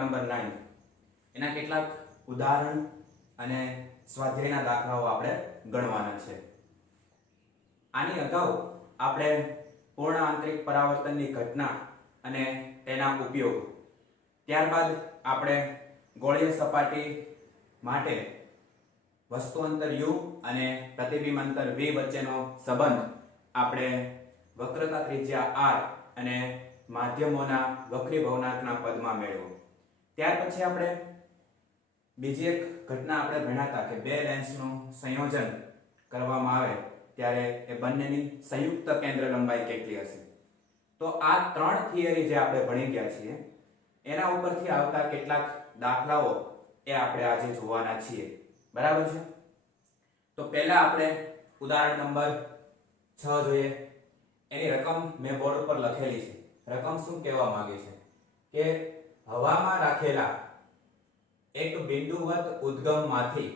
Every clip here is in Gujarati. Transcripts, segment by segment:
નંબર 9 એના કેટલાક ઉદાહરણ અને સ્વાધ્યાયના દાખલાઓ આપણે ગણવાના છે। આની અગાઉ આપણે પૂર્ણ આંતરિક પરાવર્તનની ઘટના અને તેના ઉપયોગ, ત્યારબાદ આપણે ગોળીય સપાટી માટે વસ્તુ અંતર u અને પ્રતિબિંબ અંતર v વચ્ચેનો સંબંધ આપણે વક્રતા ત્રિજ્યા r અને માધ્યમોના વક્રીભવનાંકના પદમાં મેળવ્યો। ત્યાર પછી આપણે બીજી એક ઘટના આપણે ભણ્યા હતા કે બે લેન્સનું સંયોજન કરવામાં આવે ત્યારે એ બંનેની સંયુક્ત કેન્દ્ર લંબાઈ કેટલી હશે। તો આ ત્રણ થિયરી જે આપણે ભણી ગયા છીએ એના ઉપરથી આવતા કેટલાક દાખલાઓ એ આપણે આજે જોવાના છીએ, બરાબર છે। તો પહેલા આપણે ઉદાહરણ નંબર 6 જોઈએ। એની રકમ મેં બોર્ડ ઉપર લખેલી છે। રકમ શું કહેવા માંગે છે કે હવામાં રાખેલા એક બિંદુવત ઉદ્ગમમાંથી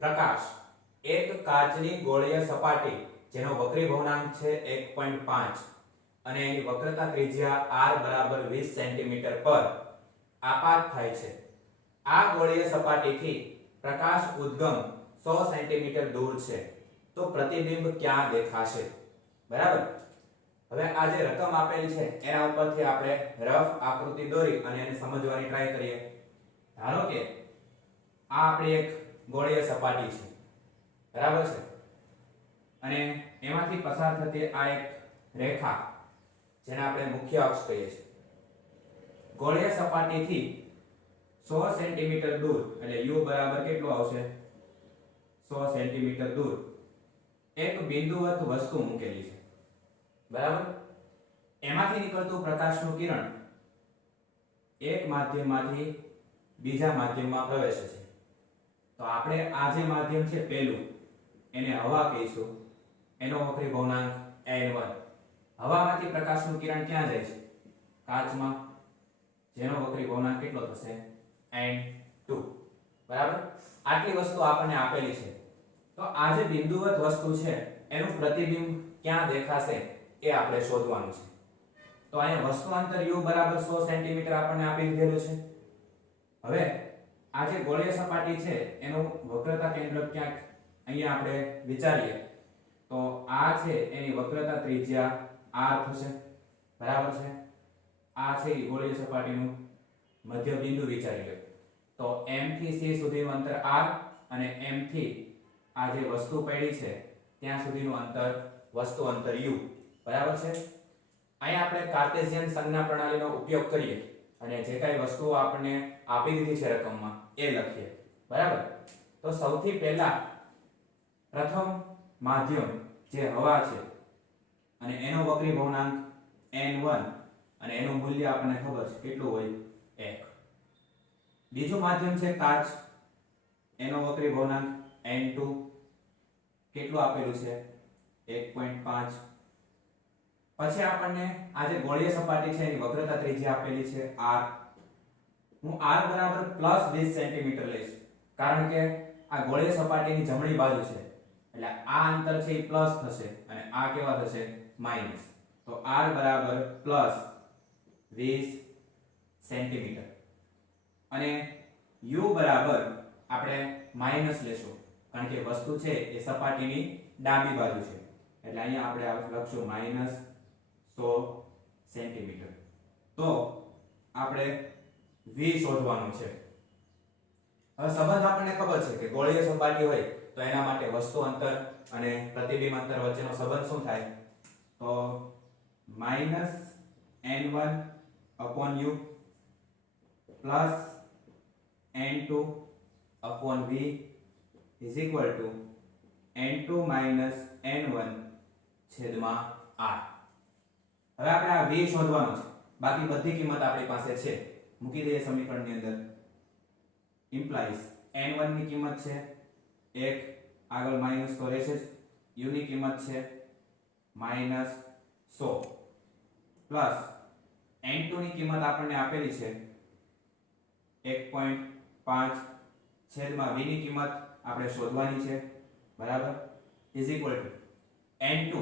પ્રકાશ એક કાચની ગોળીય સપાટી જેનો વક્રીભવનાંક છે 1.5 અને એની વક્રતા ત્રિજ્યા r બરાબર 20 સેન્ટીમીટર પર આપાત થાય છે। આ ગોળીય સપાટીથી પ્રકાશ ઉદ્ગમ 100 સેન્ટીમીટર દૂર છે, તો પ્રતિબિંબ ક્યાં દેખાશે, બરાબર। હવે આ જે રકમ આપેલી છે એના ઉપરથી આપણે રફ આકૃતિ દોરી અને એને સમજવાની ટ્રાય કરીએ। ધારો કે આ આપણી એક ગોળીય સપાટી છે, બરાબર છે, અને એમાંથી પસાર થતી આ એક રેખા જેને આપણે મુખ્ય અક્ષ કહીએ છીએ, ગોળીય સપાટીથી 100 સેન્ટીમીટર દૂર એટલે u બરાબર કેટલું આવશે 100 સેન્ટીમીટર દૂર એક બિંદુવત વસ્તુ મૂકેલી છે, બરાબર। એમાંથી નીકળતું પ્રકાશનું કિરણ એક માધ્યમમાંથી બીજા માધ્યમમાં પ્રવેશે છે। તો આપણે આ જે માધ્યમ છે પહેલું એને હવા કહીશું, એનો વક્રીભવનાંક n1। હવામાંથી પ્રકાશનું કિરણ ક્યાં જાય છે કાચમાં, જેનો વક્રીભવનાંક કેટલો થશે n2, બરાબર। આટલી વસ્તુ આપણને આપેલી છે। તો આ જે બિંદુવત વસ્તુ છે એનું પ્રતિબિંબ ક્યાં દેખાશે એ આપણે શોધવાનું છે। તો અહીંયા વસ્તુ અંતર u બરાબર 100 સેન્ટીમીટર આપણને આપી દીધેલું છે। હવે આ જે ગોળીય સપાટી છે એનું વક્રતા કેન્દ્ર ક્યાંક અહીંયા આપણે વિચારીએ તો આ છે એની વક્રતા ત્રિજ્યા r થશે, બરાબર છે। આ છે એ ગોળીય સપાટીનું મધ્ય બિંદુ વિચારી લો। તો m થી c સુધીનું અંતર r અને m થી આ જે વસ્તુ પડી છે ત્યાં સુધીનું અંતર વસ્તુ અંતર u, બરાબર છે। અહીંયા આપણે કાર્ટેશિયન સંજ્ઞા પ્રણાલીનો ઉપયોગ કરીએ અને જે કાંઈ વસ્તુઓ આપણને આપી દીધી છે રકમમાં એ લખીએ, બરાબર। તો સૌથી પહેલા પ્રથમ માધ્યમ જે હવા છે અને એનો વક્રીભવનાંક n1 અને એનું મૂલ્ય આપણને ખબર છે કેટલું હોય 1। બીજું માધ્યમ છે કાચ, એનો વક્રીભવનાંક n2 કેટલું આપેલું છે 1.5। પછી આપણને આ જે ગોળીય સપાટી છે એની વક્રતા ત્રિજ્યા આપેલી છે r। હું r બરાબર +20 સેન્ટીમીટર લઈશ કારણ કે આ ગોળીય સપાટીની જમણી બાજુ છે એટલે આ અંતર છે એ પ્લસ થશે અને આ કેવા થશે માઈનસ। તો r બરાબર +20 સેન્ટીમીટર અને u બરાબર આપણે માઈનસ લેશું કારણ કે વસ્તુ છે એ સપાટીની ડાબી બાજુ છે એટલે અહીંયા આપણે લખશું -100 સેન્ટીમીટર। તો આપણે v શોધવાનું છે। હવે સંબંધ આપણને ખબર છે કે ગોળીય સપાટી હોય તો એના માટે વસ્તુ અંતર અને પ્રતિબિંબ અંતર વચ્ચેનો સંબંધ શું થાય તો -n1/u n2/v n2 n1/r। હવે આપણે આ v શોધવાનું છે, બાકી બધી કિંમત આપણી પાસે છે, મૂકી દઈએ સમીકરણની અંદર। ઇમ્પ્લાઇઝ n1 ની કિંમત છે 1, આગળ માઈનસ તો રહેશે જ, u ની કિંમત છે -100 પ્લસ n2 ની કિંમત આપણને આપેલી છે 1.5 છેદમાં v ની કિંમત આપણે શોધવાની છે, બરાબર, n2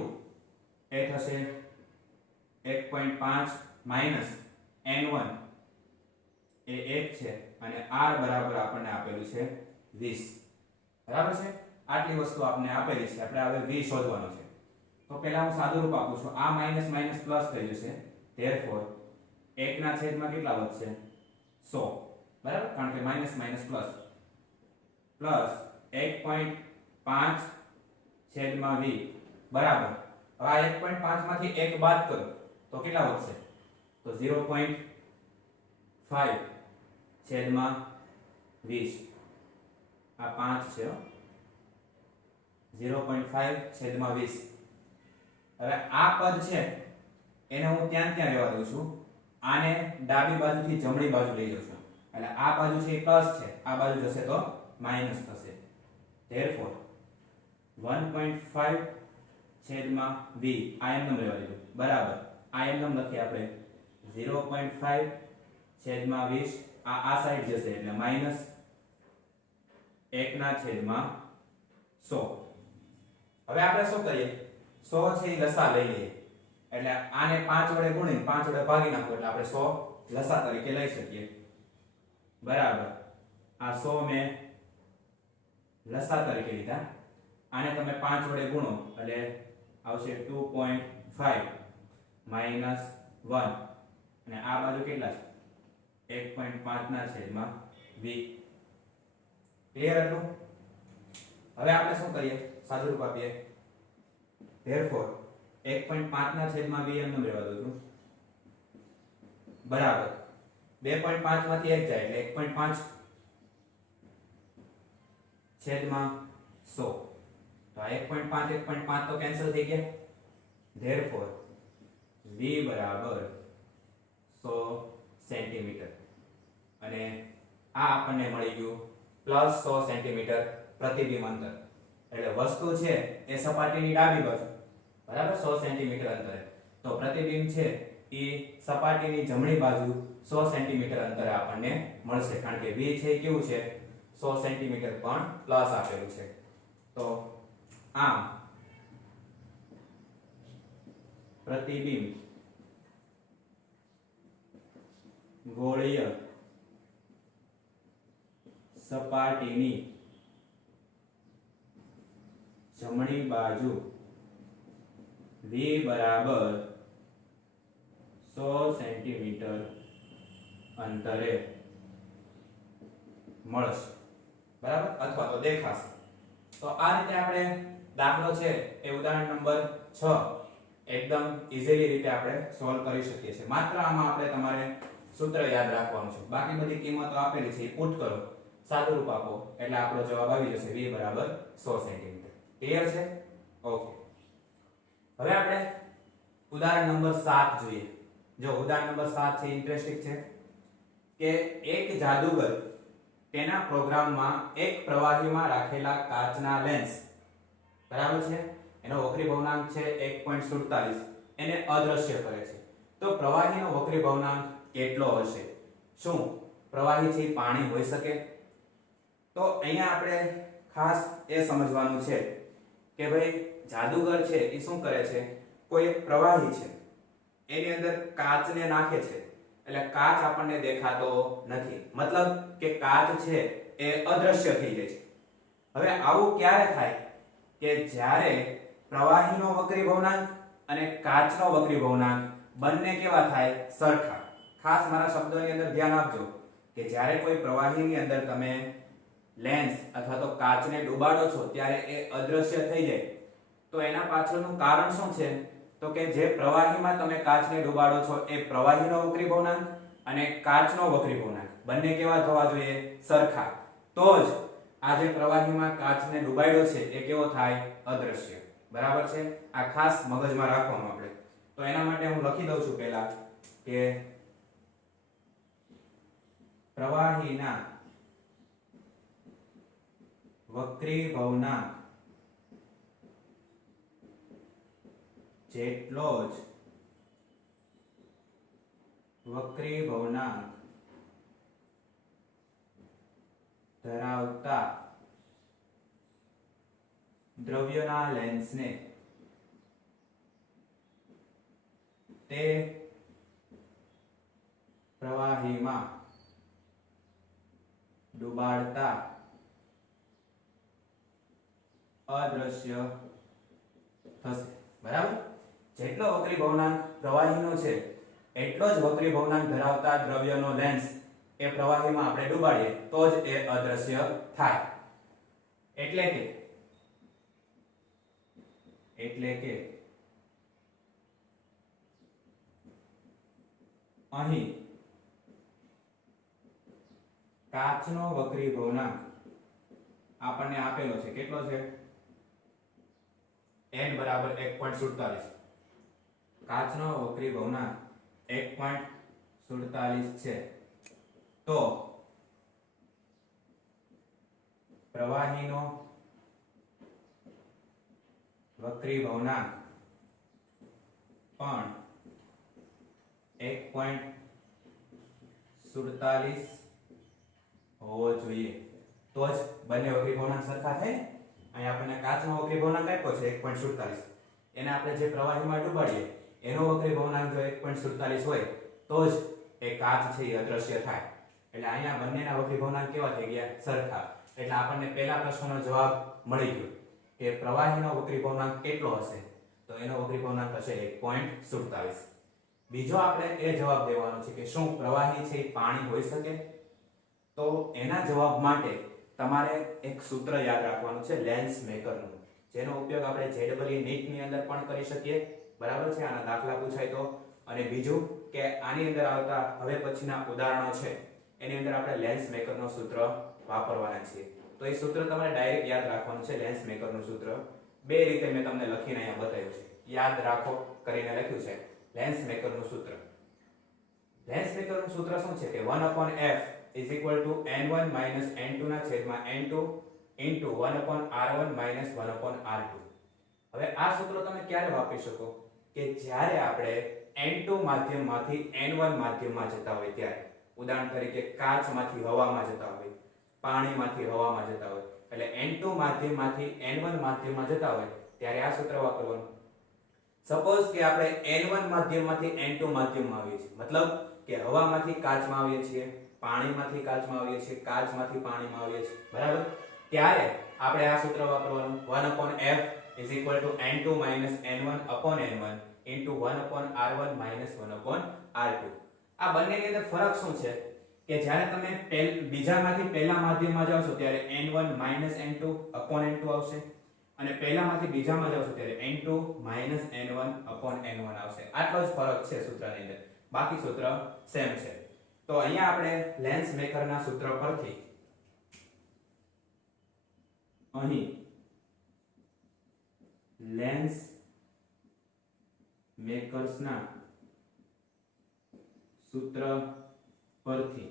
એ થશે 1.5 n1 એ 1 છે અને r બરાબર આપણને આપેલું છે 20. બરાબર છે? આટલી વસ્તુ આપણને આપેલી છે. આપણે હવે v શોધવાનો છે. તો પહેલા હું સાદું રૂપ આપું છું. આ માઈનસ માઈનસ પ્લસ થઈ જશે. ધેરફોર 1 ના છેદમાં કેટલા વધશે? 100. બરાબર? કારણ કે માઈનસ માઈનસ પ્લસ પ્લસ 1.5 છેદમાં v બરાબર. હવે આ 1.5 માંથી 1 બાદ કરો તો કેટલા વધશે? તો 0.5 છેદમાં 20. આ 5 છે. 0.5 છેદમાં 20. હવે આ પદ છે એને હું ત્યાં રહેવા દઉં છું. આને ડાબી બાજુથી જમણી બાજુ લઈ જઉં છું. એટલે આ બાજુ છે પ્લસ છે, આ બાજુ જશે તો માઈનસ થશે. ધેરફોર 1.5 છેદમાં v આ એમનેમ રહેવા દીધું. બરાબર. આ એમનેમ લખીએ આપણે 0.5 છેદમાં 20. આ સાઈડ જશે એટલે માઈનસ 1 ના છેદમાં 100. હવે આપણે શું કરીએ? 100 છે એ લસા લઈ લઈએ. એટલે આને 5 વડે ગુણીને 5 વડે ભાગી નાખો એટલે આપણે 100 લસા તરીકે લઈ શકીએ. બરાબર. આ 100 મેં લસા તરીકે લીધા. આને તમે 5 વડે ગુણો એટલે આવશે 2.5 માઈનસ 1 અને આ બાજુ કેટલા છે? 1.5 ના છેદમાં v. ક્લિયર હતું? હવે આપણે શું કરીએ? સાદું રૂપ આપીએ. ધેરફોર 1.5 ના છેદમાં v એમનેમ રહેવા દઉં છું. બરાબર. 2.5 માંથી 1 જાય એટલે 1.5 છેદમાં 100. તો આ 1.5 તો કેન્સલ થઈ ગયા. ધેરફોર v બરાબર 100 સેન્ટીમીટર અને આ આપણને મળી ગયું પ્લસ 100 સેન્ટીમીટર પ્રતિબિંબ અંતર. એટલે વસ્તુ છે એ સપાટીની ડાબી બાજુ બરાબર 100 સેન્ટીમીટર અંતરે, તો પ્રતિબિંબ છે એ સપાટીની જમણી બાજુ 100 સેન્ટીમીટર અંતરે આપણને મળશે. કારણ કે v છે એ કેવું છે? 100 સેન્ટીમીટર પણ પ્લસ આપેલું છે. તો આમ પ્રતિબિંબ ગોળીય સપાટીની જમણી બાજુ v બરાબર 100 સેન્ટીમીટર અંતરે મળશે. બરાબર? અથવા તો દેખાશે. તો આ રીતે આપણે દાખલો છે એ ઉદાહરણ નંબર 6 એકદમ ઈઝીલી રીતે આપણે સોલ્વ કરી શકીએ છીએ. માત્ર આમાં આપણે તમારે સૂત્ર યાદ રાખવાનું છે. બાકી બધી કિંમતો આપેલી છે એ પુટ કરો, સાદું રૂપ આપો એટલે આપણો જવાબ આવી જશે v બરાબર 100 સેન્ટીમીટર. ક્લિયર છે? ઓકે. હવે આપણે ઉદાહરણ નંબર 7 જોઈએ. જો ઉદાહરણ નંબર 7 છે ઇન્ટરેસ્ટિંગ છે કે એક જાદુગર તેના પ્રોગ્રામમાં એક પ્રવાહીમાં રાખેલા કાચના લેન્સ બરાબર છે એનો વક્રી ભવનાંક છે 1.47 એને અદ્રશ્ય કરે છે. તો પ્રવાહીનો વક્રી ભવનાંક કેટલો હશે? શું પ્રવાહી છે પાણી હોઈ શકે? તો અહીંયા આપણે ખાસ એ સમજવાનું છે કે ભાઈ જાદુગર છે એ શું કરે છે? કોઈ એક પ્રવાહી છે એની અંદર કાચને નાખે છે એટલે કાચ આપણને દેખાતો નથી. મતલબ કે કાચ છે એ અદ્રશ્ય થઈ જાય છે. હવે આવું ક્યારે થાય કે જ્યારે પ્રવાહીનો વક્રી ભવનાંક અને કાચનો વક્રી ભવનાંક બંને કેવા થાય? સરખા. ખાસ મારા શબ્દોની અંદર ધ્યાન આપજો કે જ્યારે કોઈ પ્રવાહીની અંદર તમે લેન્સ અથવા તો કાચને ડુબાડો છો ત્યારે એ અદ્રશ્ય થઈ જાય. તો એના પાછળનું કારણ શું છે? તો કે જે પ્રવાહીમાં તમે કાચને ડુબાડો છો એ પ્રવાહીનો વક્રી ભવનાંક અને કાચનો વક્રી ભવનાંક બંને કેવા થવા જોઈએ? સરખા. તો જ આ જે પ્રવાહીમાં કાચને ડુબાડ્યો છે એ કેવો થાય? અદ્રશ્ય. બરાબર છે? આ ખાસ મગજમાં રાખવાનું આપણે. તો એના માટે હું લખી દઉં છું પહેલા કે પ્રવાહીના વક્રી ભવનાંક જેટલો જ વક્રી ભવનાંક ધરાવતા દ્રવ્યના લેન્સને તે પ્રવાહીમાં ડૂબાડતા અદ્રશ્ય થશે, બરાબર? જેટલો વક્રી ભવનાંક પ્રવાહીનો છે એટલો જ વક્રી ભવનાંક ધરાવતા દ્રવ્યનો લેન્સ એ પ્રવાહીમાં આપણે ડૂબાડીએ તો જ એ અદ્રશ્ય થાય. એટલે કે અહીં કાચનો વક્રી ભવનાંક આપણને આપેલો છે. કેટલો છે? n બરાબર 1.47. કાચનો વક્રી ભવનાંક 1.47 છે. તો પ્રવાહીનો વક્રી ભવનાંક પણ 1.47 હોવો જોઈએ. તો જ બંને વક્રી ભવનાંક સરખા થાય ને. અહીં આપણને કાચનો વક્રી ભવનાંક આપ્યો છે 1.47. એને આપણે જે પ્રવાહીમાં ડૂબાડીએ એનો વક્રી ભવનાંક જો 1.47 હોય તો જ એ કાચ છે એ અદ્રશ્ય થાય. એટલે અહીંયા બંનેના વક્રી ભવનાંક કેવા થઈ ગયા? સરખા. એટલે આપણને પહેલા પ્રશ્નનો જવાબ મળી ગયો કે પ્રવાહીનો વક્રી ભવનાંક કેટલો હશે? તો એનો વક્રી ભવનાંક હશે 1.47. બીજો આપણે એ જવાબ દેવાનો છે કે શું પ્રવાહી છે એ પાણી હોઈ શકે? તો એના જવાબ માટે તમારે એક સૂત્ર યાદ રાખવાનું છે લેન્સ મેકરનું, જેનો ઉપયોગ આપણે JEE NEET ની અંદર પણ કરી શકીએ, બરાબર છે? આના દાખલા પૂછાય તો. અને બીજું કે આની અંદર આવતા હવે પછીના ઉદાહરણો છે એની અંદર આપણે લેન્સ મેકરનો સૂત્ર વાપરવાના છીએ. તો એ સૂત્ર તમારે ડાયરેક્ટ યાદ રાખવાનું છે. લેન્સ મેકરનું સૂત્ર બે રીતે મેં તમને લખીને અહીંયા બતાવ્યું છે. યાદ રાખો કરીને લખ્યું છે લેન્સ મેકરનું સૂત્ર. લેન્સ મેકરનું સૂત્ર શું છે કે 1/f is equal to n1 minus n2 ના છેદમાં n2 into 1/r1 minus 1/r2. હવે આ સૂત્ર તમે ક્યારે વાપરી શકો? કે જ્યારે આપણે n2 માધ્યમમાંથી n1 માધ્યમમાં જતા હોય ત્યારે. ઉદાહરણ તરીકે કાચમાંથી હવામાં જતા હોય, પાણીમાંથી હવામાં જતા હોય, એટલે n2 માધ્યમમાંથી n1 માધ્યમમાં જતા હોય ત્યારે આ સૂત્ર વાપરવાનું. સપોઝ કે આપણે n1 માધ્યમમાંથી n2 માધ્યમમાં આવીએ છીએ, મતલબ કે હવામાંથી કાચમાં આવીએ છીએ, પાણીમાંથી કાચમાં આવીએ છીએ, કાચમાંથી પાણીમાં આવીએ છીએ, બરાબર? ત્યારે આપણે આ સૂત્ર વાપરવાનું 1/f is equal to n2 minus n1 upon n1 into 1/r1 minus 1/r2. આ બંનેની અંદર ફરક શું છે કે જ્યારે તમે બીજામાંથી પહેલા માધ્યમમાં જાવ છો ત્યારે n1 minus n2 upon n2 આવશે, અને પહેલામાંથી બીજામાં જાવ છો ત્યારે n2 minus n1 upon n1 આવશે. આટલો જ ફરક છે સૂત્રની અંદર, બાકી સૂત્ર સેમ છે. તો અહીંયા આપણે લેન્સ મેકરના સૂત્ર પરથી અહીં લેન્સ મેકર્સના સૂત્ર પરથી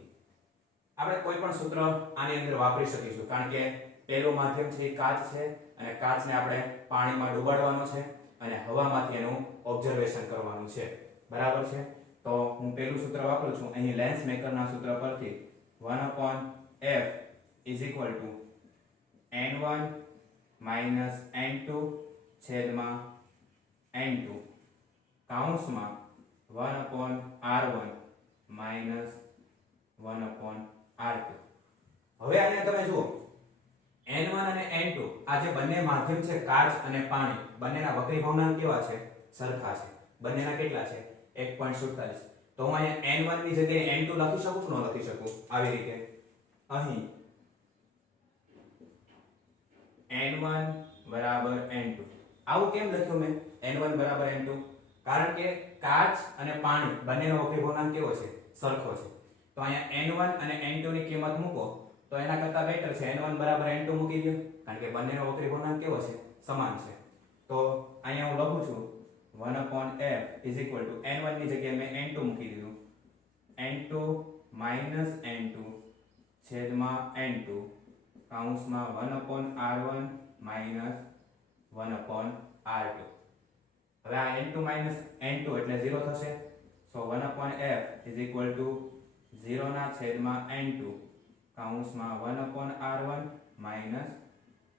આપણે કોઈ પણ સૂત્ર આની અંદર વાપરી શકીશું, કારણ કે પહેલું માધ્યમ છે એ કાચ છે અને કાચને આપણે પાણીમાં ડુબાડવાનો છે અને હવામાંથી એનું ઓબ્ઝર્વેશન કરવાનું છે, બરાબર છે? તો હું પહેલું સૂત્ર વાપરું છું અહીં લેન્સ મેકરના સૂત્ર પરથી 1/f is equal to n1 minus n2 છેદમાં n2 કૌંસમાં 1/r1 minus 1/r2. હવે અહીંયા તમે જુઓ n1 અને n2 આ જે બંને માધ્યમ છે કાચ અને પાણી, બંનેના વક્રી ભવનાંક કેવા છે? સરખા છે. બંનેના કેટલા છે? 1.47. તો હું અહીંયા n1 ની જગ્યાએ n2 લખી શકું છું? ન લખી શકું? આવી રીતે અહીં n1 બરાબર n2. આવું કેમ લખ્યું મેં n1 બરાબર n2? કારણ કે કાચ અને પાણી બંનેનો વક્રી ભવનાંક કેવો છે? સરખો છે. તો અહીંયા n1 અને n2 ની કિંમત મૂકો તો એના કરતા બેટર છે n1 બરાબર n2 મૂકી દો, કારણ કે બંનેનો વક્રી ભવનાંક કેવો છે? સમાન છે. તો અહીંયા હું લખું છું 1/f is equal to n1 ની જગ્યાએ મેં n2 મૂકી દીધું, n2 minus n2 છેદમાં n2 કૌંસમાં 1/r1 minus 1/r2. હવે આ n2 minus n2 એટલે 0 થશે. so 1/f is equal to 0 ના છેદમાં n2 કૌંસમાં 1/r1 minus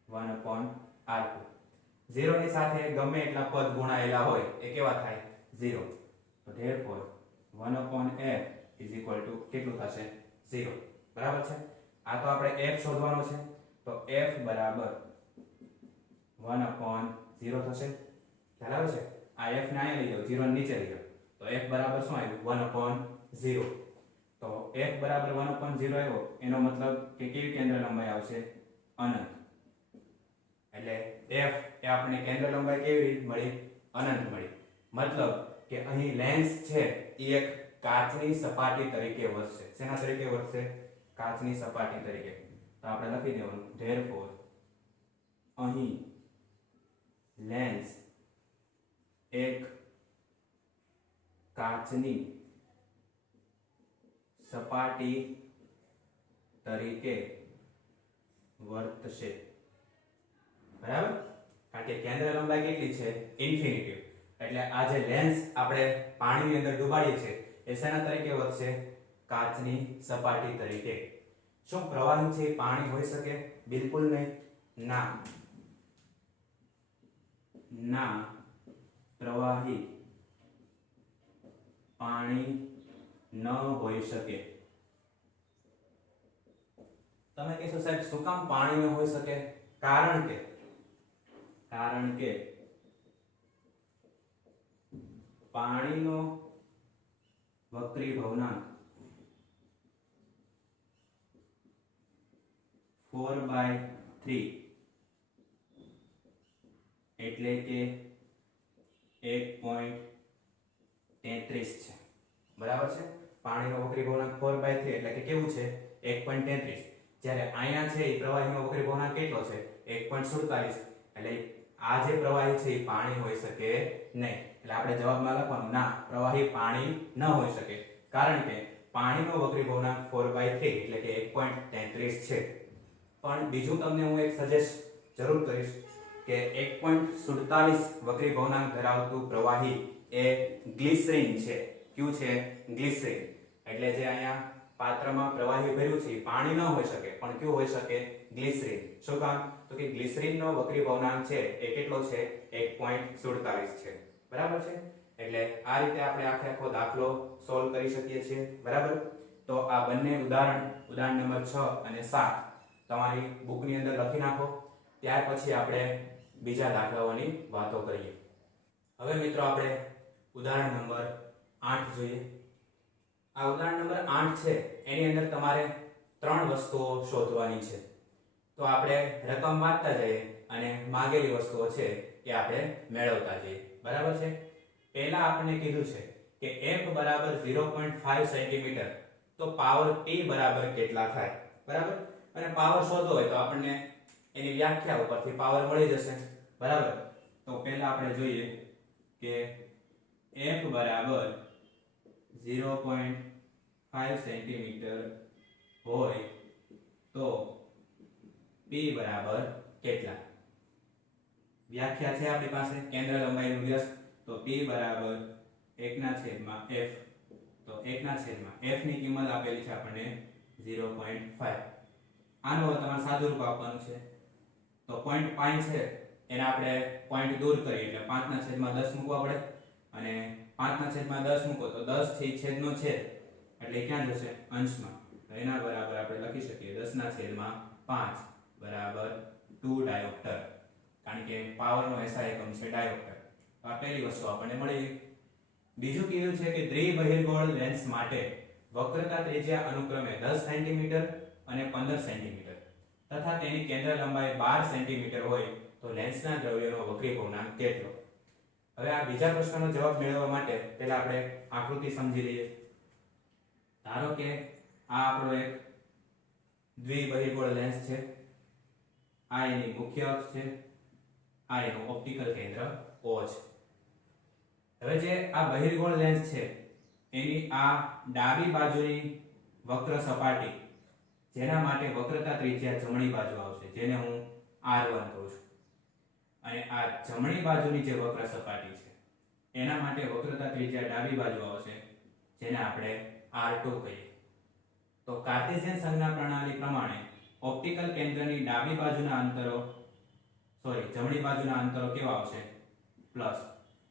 1/r2. 0 ની સાથે ગમે એટલા પદ ગુણાયેલા હોય એ કેવા થાય? 0. તો therefore 1/f is equal to કેટલું થશે? 0. બરાબર છે? આ તો આપણે f શોધવાનો છે, તો f બરાબર 1/0 થશે. ખ્યાલ આવે છે? આ f ને અહીંયા લઈ જાઓ, 0 નીચે લઈ જાઓ, તો f બરાબર શું આવ્યું? 1/0. તો f બરાબર 1/0 આવ્યો, એનો મતલબ કે કેવી કેન્દ્ર લંબાઈ આવશે? અનંત. એટલે f એ આપણે કેન્દ્ર લંબાઈ કેવી રીતે મળી? અનંત મળી. મતલબ કે અહીં લેન્સ છે એ એક કાચની સપાટી તરીકે વર્તશે. શેના તરીકે વર્તશે? કાચની સપાટી તરીકે. તો આપણે લખી દેવાનું therefore અહીં લેન્સ એક કાચની સપાટી તરીકે વર્તશે. બરાબર? કારણ કે કેન્દ્ર લંબાઈ કેટલી છે? ઇન્ફિનિટી. એટલે આ જે લેન્સ આપણે પાણીની અંદર ડુબાડીએ છીએ એ શેના તરીકે વર્તશે? કાચની સપાટી તરીકે. શું પ્રવાહી છે પાણી હોઈ શકે? બિલકુલ નહીં. ના, પ્રવાહી પાણી ન હોઈ શકે. તમે કહેશો સાહેબ શું કામ પાણી ન હોઈ શકે? કારણ કે પાણીનો વક્રીભવનાંક 4/3 એટલે કે 1.33 છે. બરાબર છે? પાણીનો વક્રીભવનાંક 4/3 એટલે કે કેવું છે? 1.33. જ્યારે અહીંયા છે એ પ્રવાહીનો વક્રીભવનાંક કેટલો છે? 1.47. એટલે આ જે પ્રવાહી છે એ પાણી હોઈ શકે નહીં. એટલે આપણે જવાબમાં લખવાનું ના, પ્રવાહી પાણી ન હોઈ શકે. કારણ કે પાણીનો વક્રીભવનાંક 4/3 એટલે કે 1.33 છે. પણ બીજું તમને હું એક સજેસ્ટ જરૂર કરીશ કે 1.47 વક્રીભવનાંક ધરાવતું પ્રવાહી એ ગ્લિસરીન છે. કયું છે? ગ્લિસરીન. એટલે જે અહીંયા પાત્રમાં પ્રવાહી ભર્યું છે એ પાણી ન હોઈ શકે, પણ કયું હોઈ શકે? ગ્લિસરીન. શું કામ? તો કે ગ્લિસરીનનો વક્રીભવનાંક છે એ કેટલો છે? 1.47 છે. બરાબર છે? એટલે આ રીતે આપણે આખો દાખલો સોલ્વ કરી શકીએ છીએ. બરાબર? તો આ બંને ઉદાહરણ નંબર 6 અને 7 તમારી બુકની અંદર લખી નાખો. ત્યાર પછી આપણે બીજા દાખલાઓની વાતો કરીએ. હવે મિત્રો આપણે ઉદાહરણ નંબર 8 જોઈએ. આ ઉદાહરણ નંબર 8 છે એની અંદર તમારે 3 વસ્તુઓ શોધવાની છે. તો આપણે રકમ વાંચતા જઈએ અને માંગેલી વસ્તુઓ છે એ આપણે મેળવતા જઈએ. બરાબર છે? પહેલા આપણને કીધું છે કે f બરાબર 0.5 સેન્ટીમીટર, તો પાવર p બરાબર કેટલા થાય? બરાબર? અને પાવર શોધવો હોય તો આપણને એની વ્યાખ્યા ઉપરથી પાવર મળી જશે. બરાબર? તો પહેલા આપણે જોઈએ કે f બરાબર 0.5 સેન્ટીમીટર હોય તો p બરાબર કેટલા? વ્યાખ્યા છે આપણી પાસે કેન્દ્ર લંબાઈનું વ્યસ્ત, તો p બરાબર 1/f. તો 1/f ની કિંમત આપેલી છે આપણને 0.5. આનો તમારે સાદું રૂપ આપવાનું છે. તો 0.5 છે એને આપણે પોઈન્ટ દૂર કરીએ એટલે 5/10 મૂકવા પડે, અને 5/10 મૂકો તો 10 થી છેદનો છેદ એટલે ક્યાં જશે? અંશમાં. તો એના બરાબર આપણે લખી શકીએ 10/5 બરાબર 2 ડાયોપ્ટર. કારણ કે પાવરનો SI એકમ છે ડાયોપ્ટર. તો આ પહેલી વસ્તુ આપણને મળી ગઈ. બીજું કીધું છે કે દ્વિબહિર્ગોળ લેન્સ માટે વક્રતા ત્રિજ્યા અનુક્રમે 10 સેન્ટીમીટર અને 15 સેન્ટીમીટર તથા તેની કેન્દ્ર લંબાઈ 12 સેન્ટીમીટર હોય તો લેન્સના દ્રવ્યનો વક્રીભવનાંક કેટલો? હવે આ બીજા પ્રશ્નનો જવાબ મેળવવા માટે પહેલા આપણે આકૃતિ સમજી લઈએ. ધારો કે આ આપણો એક દ્વિબહિર્ગોળ લેન્સ છે. આ એની મુખ્ય અક્ષ છે, આ એનું ઓપ્ટિકલ કેન્દ્ર O છે. હવે જે આ બહિર્ગોળ લેન્સ છે એની આ ડાબી બાજુની વક્ર સપાટી, જેના માટે વક્રતા ત્રિજ્યા જમણી બાજુ આવશે, જેને હું R1 કહું છું, અને આ જમણી બાજુની જે વક્ર સપાટી છે એના માટે વક્રતા ત્રિજ્યા ડાબી બાજુ આવશે, જેને આપણે R2 કહીએ. તો કાર્ટેશિયન સંજ્ઞા પ્રણાલી પ્રમાણે ઓપ્ટિકલ કેન્દ્રની ડાબી બાજુના અંતરો જમણી બાજુના અંતરો કેવા આવશે? પ્લસ,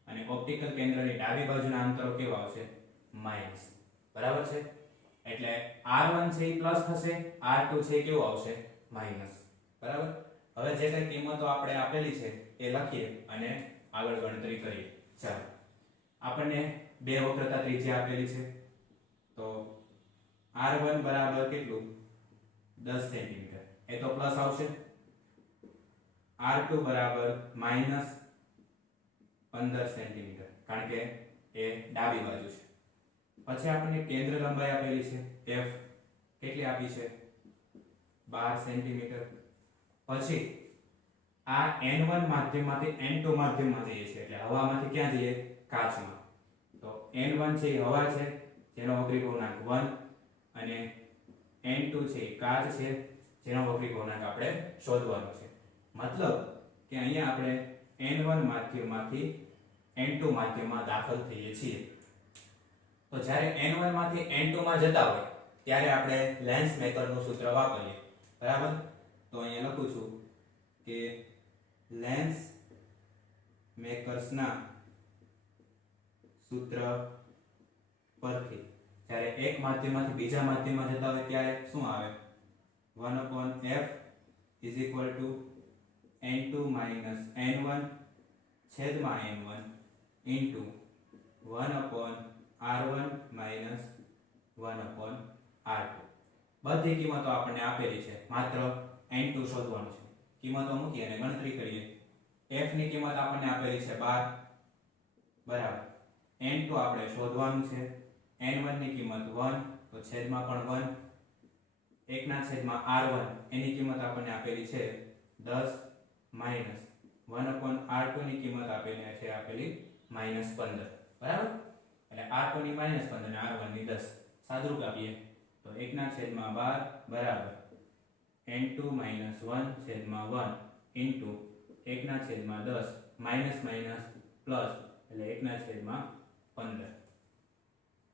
અને ઓપ્ટિકલ કેન્દ્રની ડાબી બાજુના અંતરો કેવા આવશે? માઈનસ. બરાબર છે? એટલે r1 છે એ પ્લસ થશે, r2 છે એ કેવું આવશે માઈનસ. બરાબર. હવે જે કઈ કિંમતો આપણે આપેલી છે એ લખીએ અને આગળ ગણતરી કરીએ. ચાલો આપણને બે વક્રતા ત્રિજ્યા આપેલી છે તો r1 બરાબર કેટલું 10 સેન્ટીમીટર એ તો પ્લસ આવશે, r2 બરાબર માઈનસ 15 સેન્ટીમીટર કારણ કે એ ડાબી બાજુ છે. પછી આપણને કેન્દ્ર લંબાઈ આપેલી છે f કેટલી આપી છે 12 સેન્ટીમીટર. પછી આ n1 માધ્યમમાંથી n2 માધ્યમમાં જઈએ છે એટલે હવામાંથી ક્યાં જઈએ કાચમાં. તો n1 છે એ હવા છે જેનો વક્રી ગુણાંક 1 અને n2 છે એ કાચ છે જેનો વક્રી ગુણાંક આપણે શોધવાનો છે. મતલબ કે અહીંયા આપણે n1 માધ્યમમાંથી n2 માધ્યમમાં દાખલ થઈએ છીએ. તો જ્યારે n1 માંથી n2 માં જતા હોય ત્યારે આપણે લેન્સ મેકરનું સૂત્ર વાપરીએ. બરાબર. તો અહીંયા લખું છું કે લેન્સ મેકર્સના સૂત્ર પરથી જ્યારે એક માધ્યમમાંથી બીજા માધ્યમમાં જતા હોય ત્યારે શું આવે 1/f n2 n1 છેદમાં n1 ઇન્ટુ 1/r1 1/r2. બધી કિંમતો આપણને આપેલી છે, માત્ર n2 શોધવાનું છે. કિંમતો મૂકી અને ગણતરી કરીએ. f ની કિંમત આપણને આપેલી છે 12 બરાબર. n2 આપણે શોધવાનું છે. n1 ની કિંમત 1 તો છેદમાં પણ 1 1/r1 એની કિંમત આપણને આપેલી છે 10 માઈનસ 1/r2 ની કિંમત આપેલી છે -15 બરાબર. એટલે r2 ની -15 અને r1 ની 10 સાદુરૂપ આપીએ તો 1/12 બરાબર n2 - 1/1 into 1/10 minus minus plus એટલે 1/15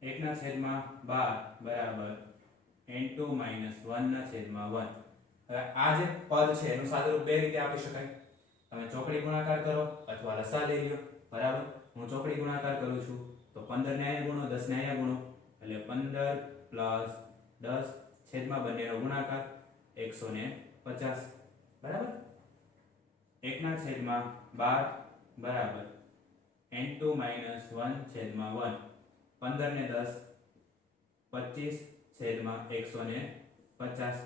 1/12 બરાબર n2 - 1/1. હવે આ જે પદ છે એનું સાદુરૂપ બે રીતે આપી શકાય. તમે ચોકડી ગુણાકાર કરો અથવા લસા લઈ લો. બરાબર. હું ચોકડી ગુણાકાર કરું છું તો 15 ને અહીંયા ગુણો 10 ને અહીંયા ગુણો એટલે 15 પ્લસ 10 છેદમાં બંનેનો ગુણાકાર 150 બરાબર. 1/12 બરાબર n2 - 1/1 15 ને 10 25 છેદમાં 150.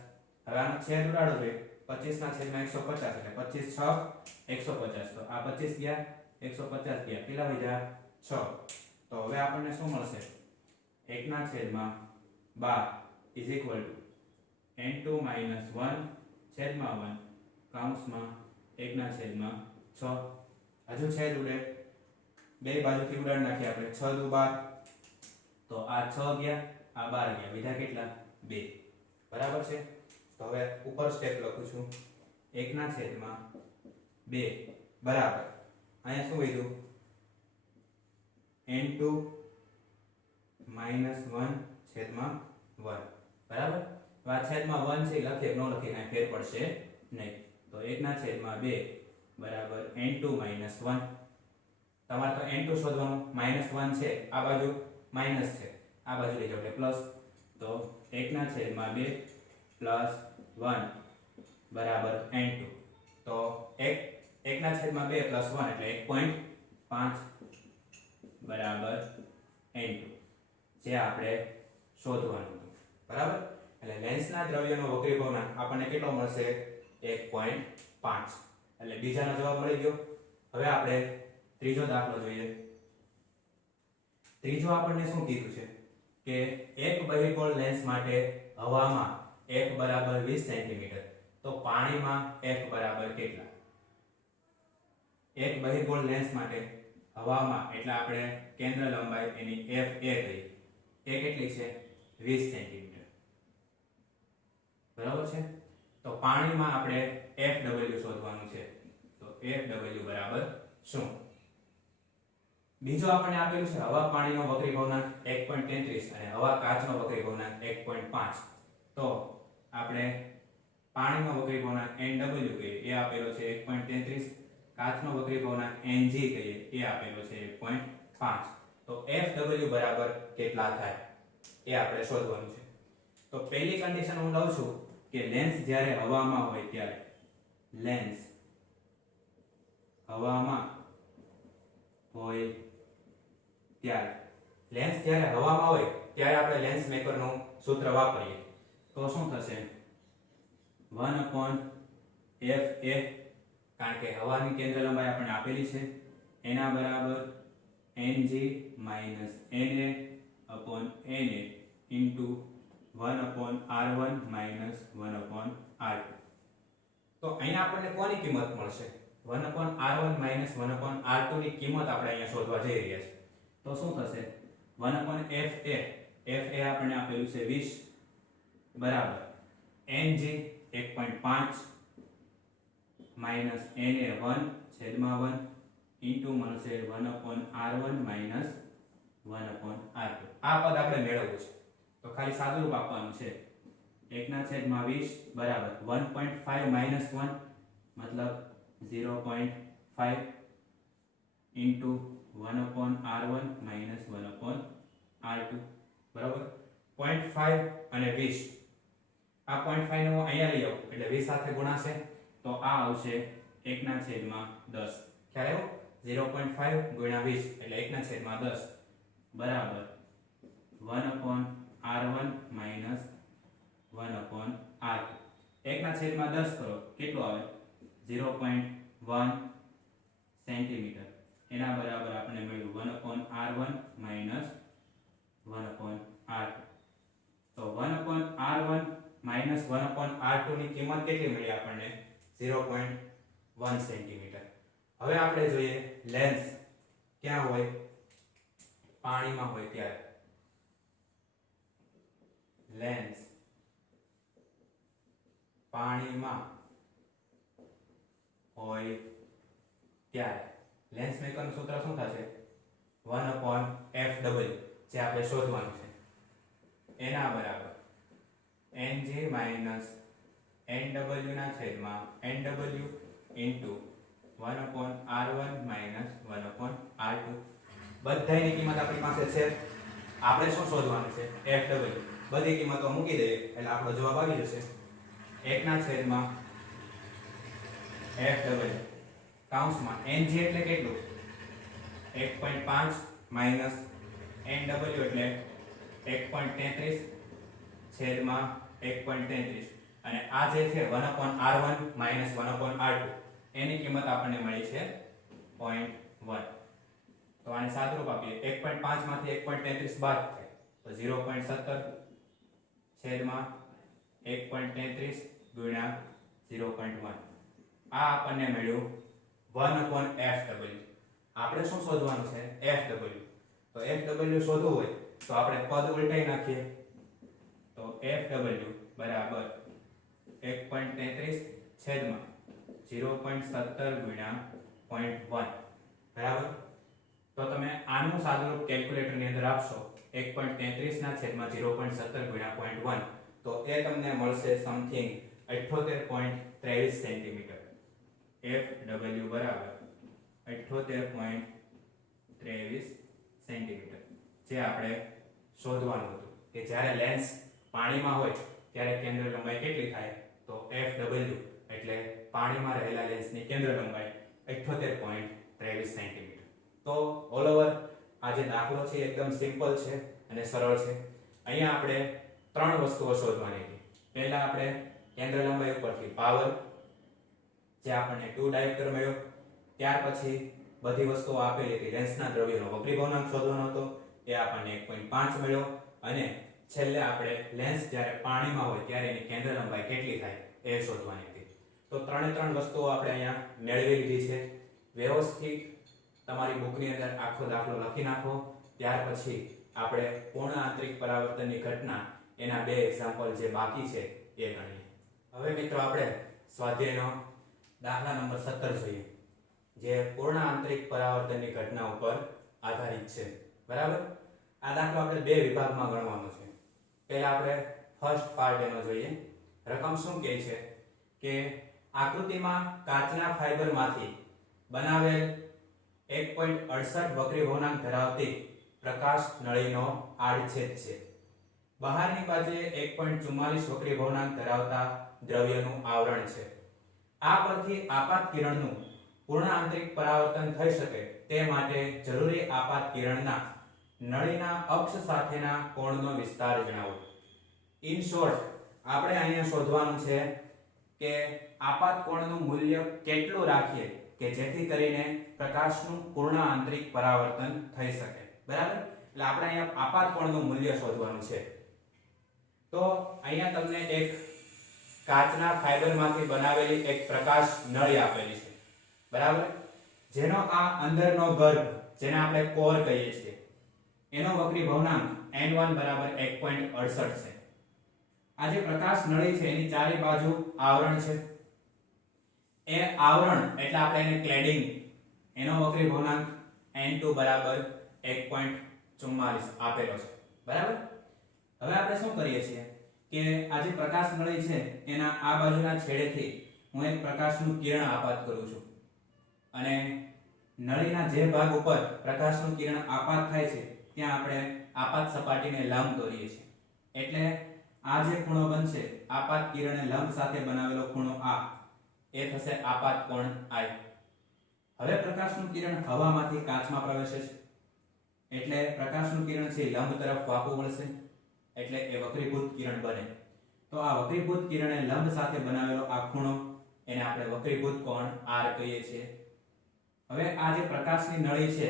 હવે આનો છેદ ઉડાડો જોઈએ 25/150 એટલે 25 6 150. તો આ 25 ગયા 150 ગયા કેટલા વધ્યા 6. તો હવે આપણને શું મળશે 1/12 n2 - 1/1 કૌંસમાં 1/6. હજુ છેદ ઉડે બે બાજુથી ઉડાડ નાખીએ આપણે 6 દુ 12 તો આ 6 ગયા આ 12 ગયા બીજા કેટલા 2 બરાબર છે. તો હવે ઉપર સ્ટેપ લખું છું 1/2 બરાબર અહીંયા શું વધ્યું n2 - 1/1 બરાબર. તો આ છેદમાં 1 છે લખીએ ન લખીએ કાંઈ ફેર પડશે નહીં. તો 1/2 બરાબર n2 - 1. તમારે તો n2 શોધવાનું -1 છે આ બાજુ માઈનસ છે આ બાજુ લઈ જાઓ એટલે પ્લસ. તો 1/2 પ્લસ 1 બરાબર n2. તો 1/2 પ્લસ 1 એટલે 1.5 બરાબર n2 જે આપણે શોધવાનું હતું. બરાબર. એટલે લેન્સના દ્રવ્યનો વક્રી ગુણાંક આપણને કેટલો મળશે 1.5. એટલે બીજાનો જવાબ મળી ગયો. હવે આપણે ત્રીજો દાખલો જોઈએ. ત્રીજો આપણને શું કીધું છે કે એક બહિર્ગોળ લેન્સ માટે હવામાં f બરાબર 20 સેન્ટીમીટર તો પાણીમાં f બરાબર કેટલા. એક બહિર્ગોળ લેન્સ માટે હવામાં એટલે આપણે કેન્દ્ર લંબાઈ એની f a કહીએ એ કેટલી છે 20 સેન્ટીમીટર બરાબર છે. તો પાણીમાં આપણે fw શોધવાનું છે. તો fw બરાબર શું. બીજો આપણને આપેલું છે હવા પાણીનો વક્રી ગુણાંક 1.33 અને હવા કાચનો વક્રી ગુણાંક 1.5. તો આપણે પાણીનો વક્રી ગુણાંક nw કહીએ એ આપેલો છે 1.33, કાચનો વક્રી ગુણાંક ng કહીએ એ આપેલો છે 1.5. તો fw બરાબર કેટલા થાય એ આપણે શોધવાનું છે. તો પહેલી કન્ડિશન હું લઉં છું કે લેન્સ જ્યારે હવામાં હોય ત્યારે લેન્સ હવામાં હોય ત્યારે લેન્સ જ્યારે હવામાં હોય ત્યારે આપણે લેન્સ મેકરનું સૂત્ર વાપરીએ તો શું થશે 1/fa કારણ કે હવાની કેન્દ્ર લંબાઈ આપણને આપેલી છે એના બરાબર ng - na/na into 1/r1 - 1/r2. તો અહીંયા આપણને કોની કિંમત મળશે 1/r1 - 1/r2 ની કિંમત આપણે અહીંયા શોધવા જઈ રહ્યા છીએ તો શું થશે 1/fa fa આપણને આપેલું છે 20 બરાબર ng 1.5 minus na 1/1 into મળશે 1/r1 minus 1/r2. આ પદ આપણે મેળવવું છે તો ખાલી સાદુરૂપ આપવાનું છે 1/20 બરાબર 1.5 minus 1 મતલબ 0.5 into 1/r1 minus 1/r2 બરાબર 0.5 અને 20 આ 0.5 નો અહીંયા લઈ આવો એટલે 20 સાથે ગુણાશે તો આ આવશે 1/10 ખ્યાલ આવ્યો 0.5 ગુણ્યા 20 એટલે 1/10 બરાબર 1/r1 minus 1/r2 1/10 કરો કેટલું આવે 0.1 સેન્ટીમીટર એના બરાબર આપણે મળ્યું 1/r1 minus 1/r2 તો 1/r1 minus 1/r2 ની કિંમત કેટલી મળી આપણને 0.1 સેન્ટીમીટર હવે આપણે જોઈએ લેન્સ ક્યાં હોય પાણીમાં હોય ત્યારે લેન્સ પાણીમાં હોય ત્યારે લેન્સ મેકરનું સૂત્ર શું થશે 1/fw જે આપણે શોધવાનું છે એના બરાબર ng minus nw ના છેદમાં nw into 1/r1 minus 1/r2 બધાની કિંમત આપણી પાસે છે આપણે શું શોધવાનું છે fw બધી કિંમતો મૂકી દઈએ એટલે આપણો જવાબ આવી જશે 1/fw કૌંસમાં ng એટલે કેટલું 1.5 minus nw એટલે 1.33 છેદમાં 1.33 અને આ જે છે 1/r1 minus 1/r2 એની કિંમત આપણને મળી છે 0.1 તો આને સાદુરૂપ આપીએ 1.5 માંથી 1.33 બાદ થાય તો 0.17 છેદમાં 1.33 ગુણ્યા 0.1 આ આપણને મળ્યું 1/fw આપણે શું શોધવાનું છે fw તો fw શોધવું હોય તો આપણે પદ ઉલટાઈ નાખીએ તો fw બરાબર 1.33 છેદમાં 0.17 ગુણ્યા 0.1 બરાબર તો તમે આનું સાદુરૂપ કેલ્ક્યુલેટર ની અંદર આપશો 1.33 ના છેદમાં 0.17 ગુણ્યા 0.1 તો એ તમને મળશે સમથિંગ 78.23 સેન્ટીમીટર fw બરાબર 78.23 સેન્ટીમીટર જે આપણે શોધવાનું હતું કે જ્યારે લેન્સ પાણીમાં હોય ત્યારે કેન્દ્ર લંબાઈ કેટલી થાય તો fw એટલે પાણીમાં રહેલા લેન્સની કેન્દ્ર લંબાઈ 78.23 સેન્ટીમીટર તો ઓલ ઓવર આ જે દાખલો છે એકદમ સિમ્પલ છે અને સરળ છે અહીંયા આપણે ત્રણ વસ્તુઓ શોધવાની હતી પહેલા આપણે કેન્દ્ર લંબાઈ ઉપરથી પાવર જે આપણને 2 ડાયોપ્ટર મળ્યો ત્યાર પછી બધી વસ્તુઓ આપેલી હતી લેન્સના દ્રવ્યનો વક્રી ભવનાંક શોધવાનો હતો એ આપણને 1.5 મળ્યો અને છેલ્લે આપણે લેન્સ જ્યારે પાણીમાં હોય ત્યારે એની કેન્દ્ર લંબાઈ કેટલી થાય એ શોધવાની હતી તો ત્રણે ત્રણ વસ્તુઓ આપણે અહીંયા મેળવી લીધી છે વ્યવસ્થિત તમારી બુકની અંદર આખો દાખલો લખી નાખો ત્યાર પછી આપણે પૂર્ણ આંતરિક પરાવર્તનની ઘટના એના બે એક્ઝામ્પલ જે બાકી છે એ ગણીએ હવે મિત્રો આપણે સ્વાધ્યાયનો દાખલા નંબર 17 જોઈએ જે પૂર્ણ આંતરિક પરાવર્તનની ઘટના ઉપર આધારિત છે બરાબર આ દાખલો આપણે બે વિભાગમાં ગણવાનો છે પહેલા આપણે ફર્સ્ટ પાર્ટ એનો જોઈએ રકમ શું કહે છે કે આકૃતિમાં કાચના ફાઇબરમાંથી બનાવેલ 1.68 વક્રી ભવનાંક ધરાવતી પ્રકાશ નળીનો આડછેદ છે બહારની બાજુએ 1.44 વક્રી ભવનાંક ધરાવતા દ્રવ્યનું આવરણ છે. આ પરથી આપાત કિરણનું પૂર્ણ આંતરિક પરાવર્તન થઈ શકે તે માટે જરૂરી આપાત કિરણના નળીના અક્ષ સાથેના કોણનો વિસ્તાર જણાવો. ઇન શોર્ટ આપણે અહીંયા શોધવાનું છે કે આપાત કોણનું મૂલ્ય કેટલું રાખીએ કે જેથી કરીને પ્રકાશનું પૂર્ણ આંતરિક પરાવર્તન થઈ શકે. બરાબર, એટલે આપણે અહીંયા આપાત કોણનું મૂલ્ય શોધવાનું છે. તો અહીંયા તમને એક કાચના ફાઇબરમાંથી બનાવેલી એક પ્રકાશ નળી આપેલી છે. બરાબર, જેનો આ અંદરનો ગર્ભ જેને આપણે કોર કહીએ છીએ એનો વક્રી ભવનાંક n1 બરાબર 1.68 છે. આ જે પ્રકાશ નળી છે એની ચારે બાજુ આવરણ છે. એ આવરણ એટલે આપણે એને ક્લેડિંગ, એનો વક્રી ભવનાંક n2 બરાબર 1.44 આપેલો છે. બરાબર, હવે આપણે શું કરીએ છીએ કે આ જે પ્રકાશ નળી છે એના આ બાજુના છેડેથી હું એક પ્રકાશનું કિરણ આપાત કરું છું અને નળીના જે ભાગ ઉપર પ્રકાશનું કિરણ આપાત થાય છે ત્યાં આપણે આપાત સપાટીને લંબ દોરીએ છીએ. એટલે આ જે ખૂણો બનશે આપાત કિરણને લંબ સાથે બનાવેલો ખૂણો આ એ થશે આપાત કોણ I. હવે પ્રકાશનું કિરણ હવામાંથી કાચમાં પ્રવેશે છે એટલે પ્રકાશનું કિરણ છે લંબ તરફ વાંકું વળશે એટલે એ વક્રીભૂત કિરણ બને. તો આ વક્રીભૂત કિરણને લંબ સાથે બનાવેલો આ ખૂણો એને આપણે વક્રીભૂત કોણ R કહીએ છીએ. હવે આ જે પ્રકાશની નળી છે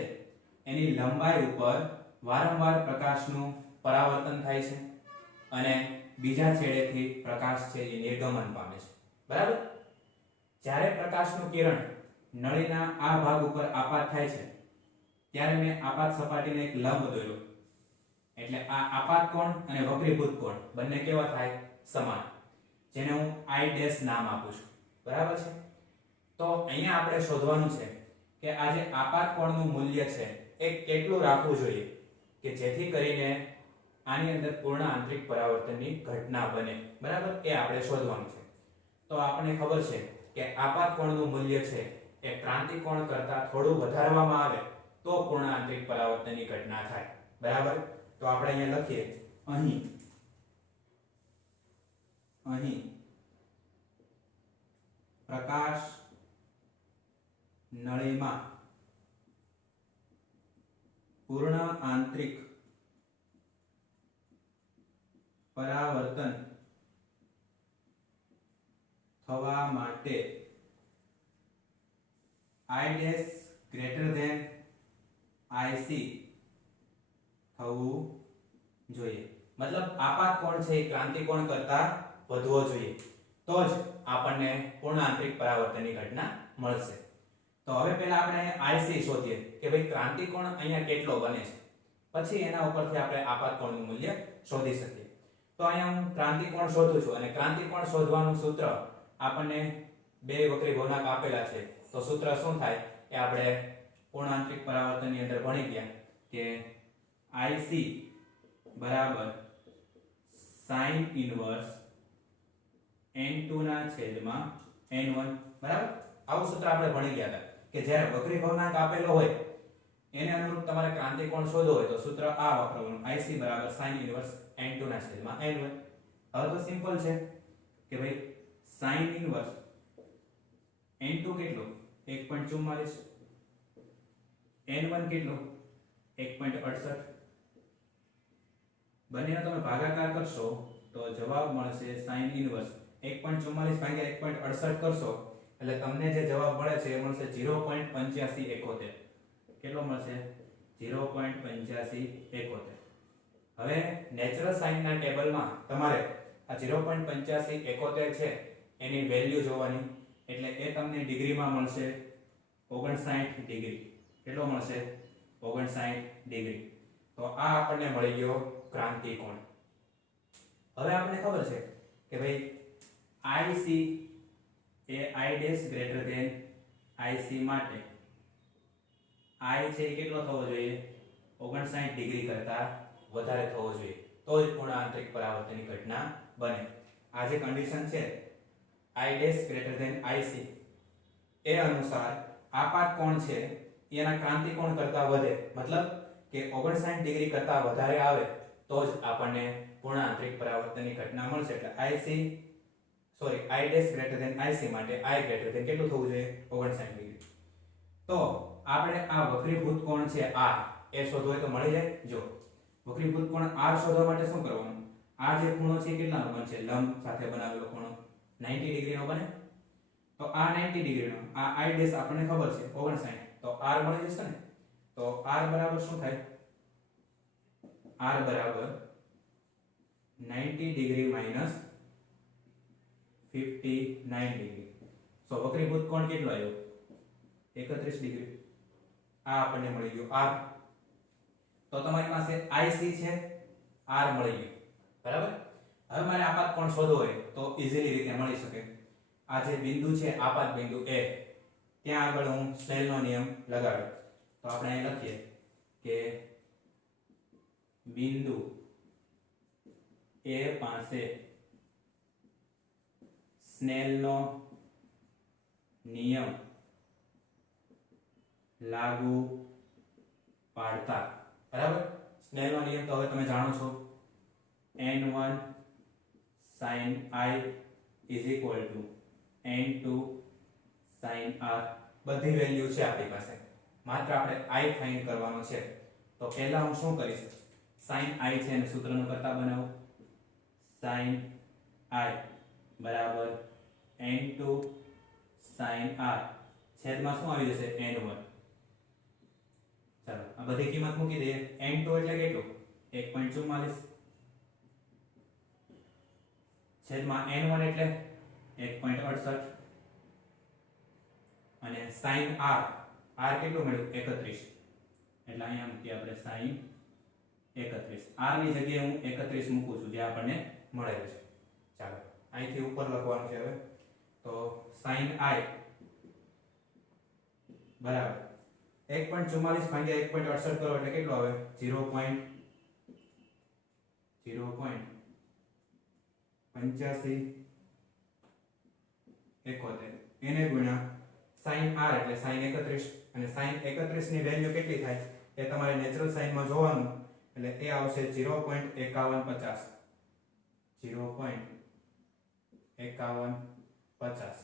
એની લંબાઈ ઉપર વારંવાર પ્રકાશનું પરાવર્તન થાય છે અને બીજા છેડેથી પ્રકાશ છે એ નિર્ગમન પામે છે. બરાબર, જ્યારે પ્રકાશનું કિરણ નળીના આ ભાગ ઉપર આપાત થાય છે ત્યારે મેં આપાત સપાટીને એક લંબ દોર્યો એટલે આ આપાત કોણ અને વક્રીભૂત કોણ બંને કેવા થાય? સમાન, જેને હું I' નામ આપું છું. બરાબર છે, તો અહીંયા આપણે શોધવાનું છે કે આ જે આપાત કોણનું મૂલ્ય છે એ કેટલું રાખવું જોઈએ કે જેથી કરીને આની અંદર પૂર્ણ આંતરિક પરાવર્તનની ઘટના બને. બરાબર, એ આપણે શોધવાનું છે. તો આપણને ખબર છે કે આપાત કોણનું મૂલ્ય છે એ ક્રાંતિ કોણ કરતા થોડું વધારવામાં આવે તો પૂર્ણ આંતરિક પરાવર્તનની ઘટના થાય. બરાબર, તો આપણે અહીંયા લખીએ અહીં પ્રકાશ નળીમાં પૂર્ણ આંતરિક પરાવર્તન થવા માટે I' greater than IC થવું જોઈએ. મતલબ આપાત કોણ છે એ ક્રાંતિ કોણ કરતા વધવો જોઈએ તો જ આપણને પૂર્ણ આંતરિક પરાવર્તનની ઘટના મળશે. તો હવે પહેલા આપણે IC શોધીએ કે ભાઈ ક્રાંતિ કોણ અહીંયા કેટલો બને છે, પછી એના ઉપરથી આપણે આપાત કોણનું મૂલ્ય શોધી શકીએ. તો અહીંયા હું ક્રાંતિ કોણ શોધું છું અને ક્રાંતિ કોણ શોધવાનું સૂત્ર આપણને બે વક્રી ભવનાંક આપેલા છે. તો સૂત્ર શું થાય એ આપણે પૂર્ણ આંતરિક પરાવર્તનની અંદર ભણી ગયા કે IC બરાબર sin ઇન્વર્સ n2 ના છેદમાં n1. બરાબર, આવું સૂત્ર આપણે ભણી ગયા હતા કે જ્યારે વક્રી ભવનાંક આપેલો હોય એને અનુરૂપ તમારે ક્રાંતિ કોણ શોધવો હોય તો સૂત્ર આ વાપરવાનું IC બરાબર sin ઇન્વર્સ n2 ના છેદમાં n1. હવે તો સિમ્પલ છે કે ભાઈ sin ઇન્વર્સ n2 કેટલો 1.44, n1 કેટલો 1.68. બંનેનો તમે ભાગાકાર કરશો તો જવાબ મળશે sin ઇન્વર્સ 1.44 ભાગ્યા 1.68 કરશો એટલે તમને જે જવાબ મળે છે એ મળશે 0.8571. કેટલો મળશે? 0.8571. હવે નેચરલ સાઇન ના ટેબલમાં તમારે આ 0.8571 છે એની વેલ્યુ જોવાની એટલે એ તમને ડિગ્રીમાં મળશે 59 ડિગ્રી. કેટલો મળશે? 59 ડિગ્રી. તો આ આપણને મળી ગયો ક્રાંતિ કોણ. હવે આપણને ખબર છે કે ભાઈ IC A I' greater than IC માટે I છે એ કેટલો થવો જોઈએ? 59 ડિગ્રી કરતા વધારે થવો જોઈએ તો જ પૂર્ણ આંતરિક પરાવર્તનની ઘટના બને. આ જે કન્ડિશન છે I' greater than IC એ અનુસાર આપાત કોણ છે એના ક્રાંતિ કોણ કરતા વધે, મતલબ કે 59 ડિગ્રી કરતા વધારે આવે તો જ આપણને પૂર્ણ આંતરિક પરાવર્તનની ઘટના મળશે. એટલે I dash greater than IC માટે I ગ્રેટર ધેન કેટલું થવું જોઈએ? 59 ડિગ્રી. તો આપણે આ વક્રીભૂત કોણ છે R એ શોધવો હોય તો મળી જાય. જો વક્રીભૂત કોણ R શોધવા માટે શું કરવાનું? આ જે ખૂણો છે કેટલાનો બનશે? લંબ સાથે બનાવેલો ખૂણો 90 ડિગ્રીનો બને. તો આ 90 ડિગ્રીનો આ I ડેશ આપણને ખબર છે 59, તો R મળી જશે ને. તો R બરાબર શું થાય? R બરાબર 90 ડિગ્રી માઈનસ 59 ડિગ્રી. સો વક્રીભૂત કોણ કેટલો આવ્યો? 31 ડિગ્રી. આ આપણને મળી ગયો R. તો તમારી પાસે IC છે, R મળી ગયું. બરાબર. હવે મારે આપાત કોણ શોધવો હોય તો ઈઝીલી રીતે મળી શકે. આ જે બિંદુ છે આપાત બિંદુ A, ત્યાં આગળ હું સ્નેલનો નિયમ લગાડું. તો આપણે અહીં લખીએ કે બિંદુ A પાસે સ્નેલનો નિયમ લાગુ પાડતા. બરાબર. સ્નેલનો નિયમ તો હવે તમે જાણો છો, n1 sin I is equal to n2 sin R. બધી વેલ્યુ છે આપણી પાસે, માત્ર આપણે I ફાઇન્ડ કરવાનો છે. તો પહેલા હું શું કરીશ? sin I છે અને સૂત્રનો કરતા બનાવું. sin I બરાબર n2 sin R છેદમાં શું આવી જશે? n1. ચાલો આ બધી કિંમત મૂકી દઈએ. n2 એટલે કેટલું? 1.44 છેદમાં n1 એટલે 1.68 અને sin R કેટલું મળ્યું? 31. એટલે અહીંયા મૂકીએ આપણે sin 31. R ની જગ્યાએ હું 31 મૂકું છું જે આપણને મળેલું છે. ચાલો અહીંથી ઉપર લખવાનું છે હવે. તો sin I બરાબર 1.44 ભાગ્યા 1.68 કરો એટલે કેટલું આવે? 0.8571 એને ગુણ્યા sin R એટલે sin 31 અને sin 31 ની વેલ્યુ કેટલી થાય એ તમારે નેચરલ સાઈનમાં જોવાનું. એટલે એ આવશે 0.5150. 0.5150.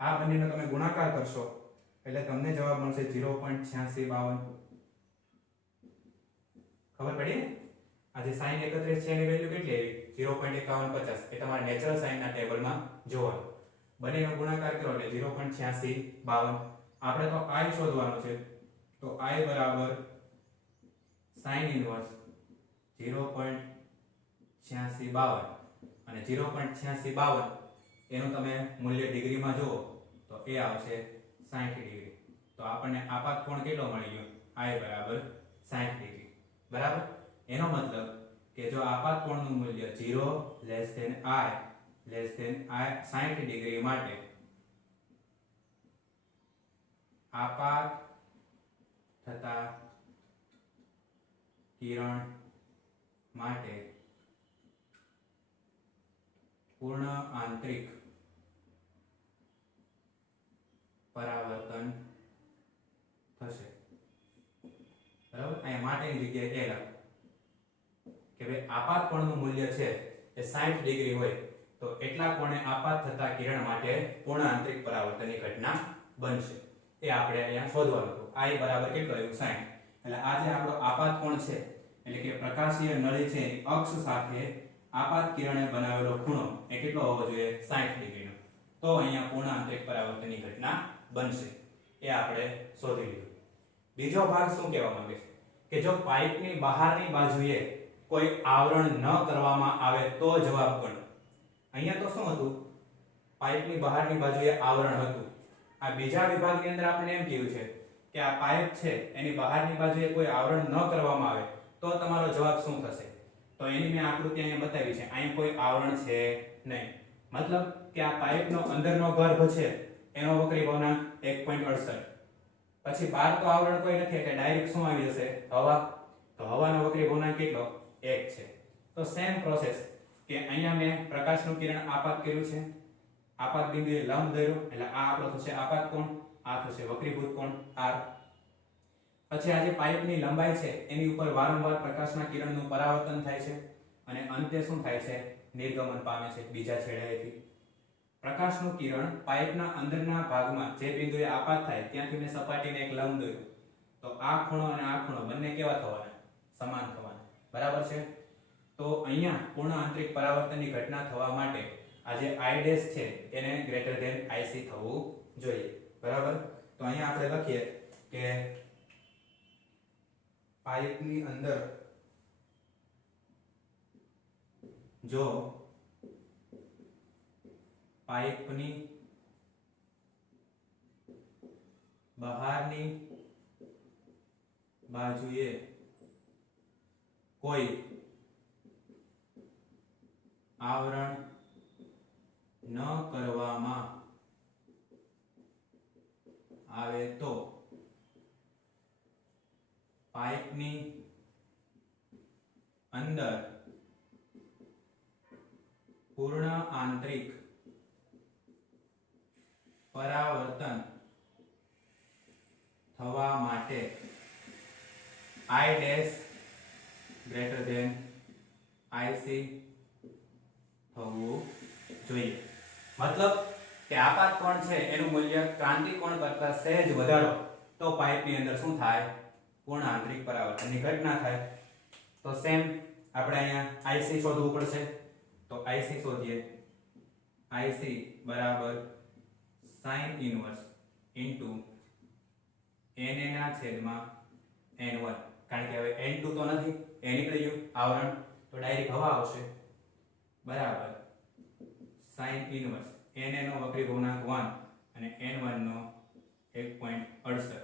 આ બંનેનો તમે ગુણાકાર કરશો એટલે તમને જવાબ મળશે 0.8652. ખબર પડી ને? આ જે sin 31 છે એની વેલ્યુ કેટલી આવી? 0.5150. એ તમારે નેચરલ સાઈનના ટેબલમાં જોવાનું. બંનેનો ગુણાકાર કરો એટલે 0.8652. આપણે તો I શોધવાનું છે. તો I બરાબર sin ઇન્વર્સ 0.8652 અને 0.8652 એનું તમે મૂલ્ય ડિગ્રીમાં જુઓ તો એ આવશે 60 ડિગ્રી. તો આપણને આપાત કોણ કેટલો મળી ગયો? I બરાબર 60 ડિગ્રી. બરાબર. એનો મતલબ કે જો આપાત કોણનું મૂલ્ય 0 લેસ ધેન I 60 ડિગ્રી માટે આપાત થતા કિરણ માટે પૂર્ણ આંતરિક પરાવર્તન થશે. બરાબર. અહીંયા માટેની જગ્યાએ એ લખ કે ભાઈ આપાત કોણનું મૂલ્ય છે એ 60 ડિગ્રી હોય તો એટલા કોણે આપાત થતા કિરણ માટે પૂર્ણ આંતરિક પરાવર્તનની ઘટના બનશે. એ આપણે અહીંયા શોધવાનું હતું. I બરાબર કેટલું આવ્યું? 60. એટલે આ જે આપણો આપાત કોણ છે એટલે કે પ્રકાશીય નળી છે એની અક્ષ સાથે આપાત કિરણે બનાવેલો ખૂણો એ કેટલો હોવો જોઈએ? 60 ડિગ્રીનો. તો અહીંયા પૂર્ણ આંતરિક પરાવર્તનની ઘટના બનશે. એ આપણે શોધી લીધું. બીજો ભાગ શું કહેવા માંગે છે કે જો પાઇપની બહારની બાજુએ કોઈ આવરણ ન કરવામાં આવે તો જવાબ ગણો. અહીંયા તો શું હતું? પાઇપની બહારની બાજુએ આવરણ હતું. આ બીજા વિભાગની અંદર આપણે એમ કહ્યું છે કે આ પાઇપ છે એની બહારની બાજુએ કોઈ આવરણ ન કરવામાં આવે તો તમારો જવાબ શું થશે? તો એની મેં આકૃતિ અહીંયા બતાવી છે. અહીં કોઈ આવરણ છે નહીં. મતલબ કે આ પાઇપનો અંદરનો ગર્ભ છે એનો વક્રી ભવનાંક 1.68. પછી બહાર તો આવરણ કોઈ નથી એટલે ડાયરેક્ટ શું આવી જશે? હવા. તો હવાનો વક્રી ભવનાંક કેટલો? 1 છે. તો સેમ પ્રોસેસ કે અહીંયા મેં પ્રકાશનું કિરણ આપાત કર્યું છે, આપાત બિંદુએ લંબ દોર્યો એટલે આ આપણો થશે આપાત કોણ, આ થશે વક્રીભૂત કોણ R. પછી આ જે પાઇપની લંબાઈ છે એની ઉપર વારંવાર પ્રકાશના કિરણનું પરાવર્તન થાય છે અને અંતે શું થાય છે, નિર્ગમન પામે છે બીજા છેડેથી. પ્રકાશનું કિરણ પાઇપના અંદરના ભાગમાં જે બિંદુએ આપાત થાય ત્યાંથી મેં સપાટીને એક લંબ દોર્યું, તો આ ખૂણો અને આ ખૂણો બંને કેવા થવાના, સમાન થવાના. બરાબર છે. તો અહીંયા પૂર્ણ આંતરિક પરાવર્તનની ઘટના થવા માટે આ જે I' છે એને ગ્રેટર ધેન IC થવું જોઈએ. બરાબર. તો અહીંયા આપણે લખીએ કે પાઇપની અંદર જો પાઇપની બહારની બાજુએ કોઈ આવરણ ન કરવામાં આવે તો પાઇપની અંદર પૂર્ણ આંતરિક પરાવર્તન થવા માટે I' ગ્રેટર ધેન IC થવું જોઈએ. મતલબ કે આપાત કોણ છે એનું મૂલ્ય ક્રાંતિ કોણ કરતા સહેજ વધારો તો પાઇપની અંદર શું થાય, પૂર્ણ આંતરિક પરાવર્તનની ઘટના થાય. તો સેમ આપણે અહીંયા IC શોધવું પડશે. તો IC શોધીએ. IC બરાબર sin ઇન્વર્સ ઇન્ટુ Na ના છેદમાં n1. કારણ કે હવે n2 તો નથી, એ નીકળી ગયું આવરણ, તો ડાયરેક્ટ હવા આવશે. બરાબર sin ઇન્વર્સ Na નો વક્રી ગુણાંક 1 અને n1 નો 1.68.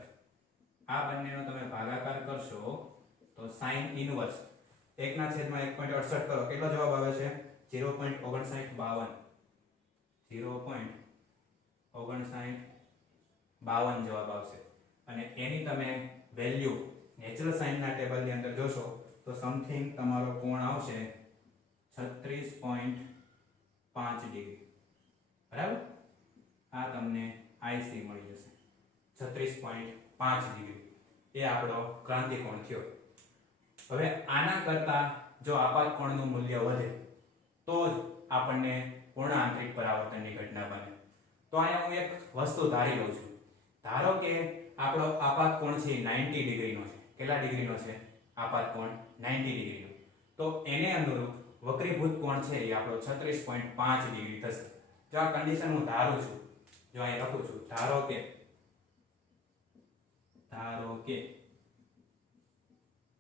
આ બંનેનો તમે ભાગાકાર કરશો તો sin ઇન્વર્સ 1 ના છેદમાં 1.68 કરો, કેટલો જવાબ આવે છે, 0.5952. 0.5952 જવાબ આવશે. અને એની તમે વેલ્યુ નેચરલ સાઇન ના ટેબલ ની અંદર જોશો તો સમથિંગ તમારો કોણ આવશે 36.5 ડિગ્રી. બરાબર. આ તમને IC મળી જશે 36.5 ડિગ્રી. એ આપણો ક્રાંતિ કોણ થયો. હવે આના કરતા જો આપાત કોણનું મૂલ્ય વધે તો જ આપણને પૂર્ણ આંતરિક પરાવર્તનની ઘટના બને. તો અહીંયા હું એક વસ્તુ ધારી લઉં છું. ધારો કે આપણો આપાત કોણ છે 90 ડિગ્રીનો છે. કેટલા ડિગ્રીનો છે આપાત કોણ? 90 ડિગ્રીનો. તો એને અનુરૂપ વક્રીભૂત કોણ છે એ આપણો 36.5 ડિગ્રી થશે. જો આ કન્ડિશન હું ધારું છું, જો અહીં લખું છું, ધારો કે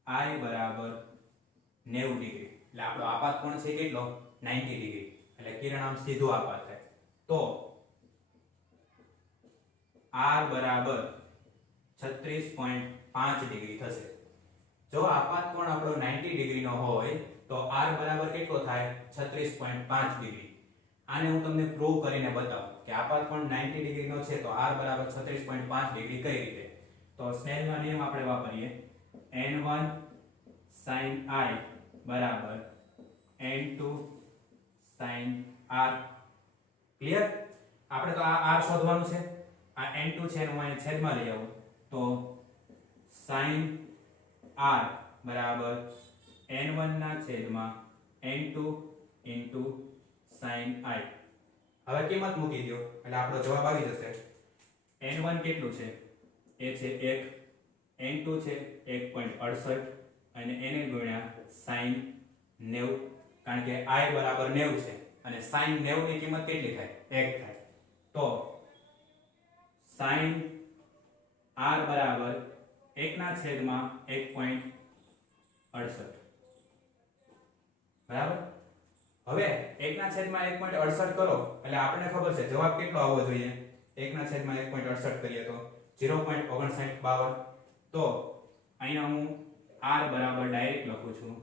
I બરાબર 90 ડિગ્રી, એટલે આપણો આપાત કોણ છે કેટલો, 90 ડિગ્રી, એટલે કિરણ આમ સીધું આપાત થાય. તો R બરાબર 36.5 ડિગ્રી થશે. જો આપાત કોણ આપણો 90 ડિગ્રીનો હોય તો R બરાબર કેટલો થાય, 36.5 ડિગ્રી. આને હું તમને પ્રૂવ કરીને બતાવું કે આપાત કોણ 90 ડિગ્રીનો છે તો R બરાબર 36.5 ડિગ્રી કઈ રીતે. તો સ્નેલનો નિયમ આપણે વાપરીએ. n1 sin I બરાબર n2 sin R. ક્લિયર? આપણે તો આ R શોધવાનું છે. આ n2 છે એનું અહીં છેદમાં લઈ આવું તો sin R બરાબર n1 ના છેદમાં n2 into sin I. હવે કિંમત મૂકી દો એટલે આપણો જવાબ આવી જશે. n1 કેટલું છે, એ છે 1, n2 છે 1.68 અને એને ગુણ્યા sin 90, કારણ કે I બરાબર 90 છે અને sin 90 ની કિંમત કેટલી થાય, 1 થાય. તો sin R બરાબર 1 ના છેદમાં 1.68. બરાબર. હવે 1 ના છેદમાં 1.68 કરો એટલે આપણને ખબર છે જવાબ કેટલો આવવો જોઈએ. 1 ના છેદમાં 1.68 કરીએ તો 0.5952. તો અહીંયા હું R બરાબર ડાયરેક્ટ લખું છું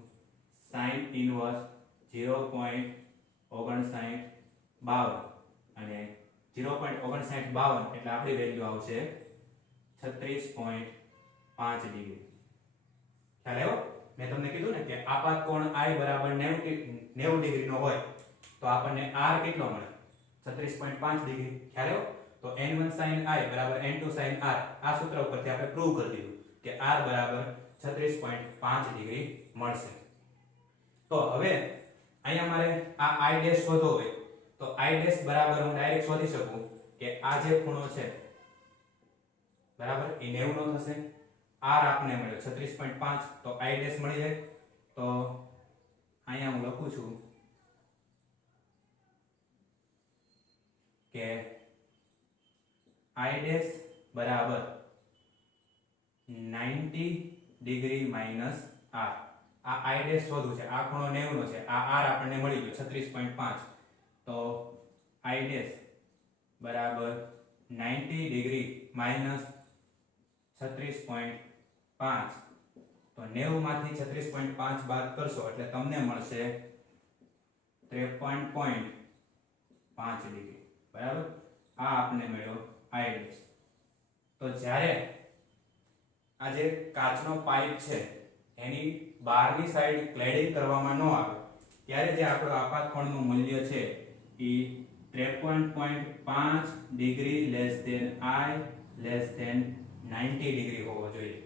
sin ઇન્વર્સ 0.5952 અને 0.5952 એટલે આપણી વેલ્યુ આવશે 36.5 ડિગ્રી. ખ્યાલ આવ્યો? મેં તમને કીધું ને કે આપાત કોણ I બરાબર 90 ડિગ્રીનો હોય તો આપણને R કેટલો મળે, 36.5 ડિગ્રી. ખ્યાલ આવ્યો? તો n1 sin I બરાબર n2 sin R. આ સૂત્ર ઉપરથી આપણે પ્રૂવ કરી દીધું. કે r બરાબર 36.5 ડિગ્રી મળશે. તો હવે અહીંયા મારે આ i ડેશ શોધવો હોય તો i ડેશ બરાબર હું ડાયરેક્ટ શોધી શકું કે આ જે ખૂણો છે બરાબર એ 90 નો થશે. r આપને મળ્યો 36.5 તો i ડેશ મળી જાય. તો અહીંયા હું લખું છું કે i ડેશ બરાબર 90 ડિગ્રી માઈનસ r. આ i ડેશ શોધવું છે, આ ખૂણો 90 નો છે, આ r આપણને મળી ગયો 36.5. તો i ડેશ બરાબર 90 ડિગ્રી માઈનસ 36.5. તો 90 માંથી 36.5 બાદ કરશો એટલે તમને મળશે 53.5 ડિગ્રી. બરાબર, આ આપને મળ્યો i ડેશ. તો જ્યારે આ જે કાચનો પાઇપ છે એની બહારની સાઈડ ક્લેડિંગ કરવામાં ન આવે ત્યારે જે આપણો આપાત કોણનું મૂલ્ય છે એ 53.5 degree less than i less than 90 degree હોવો જોઈએ.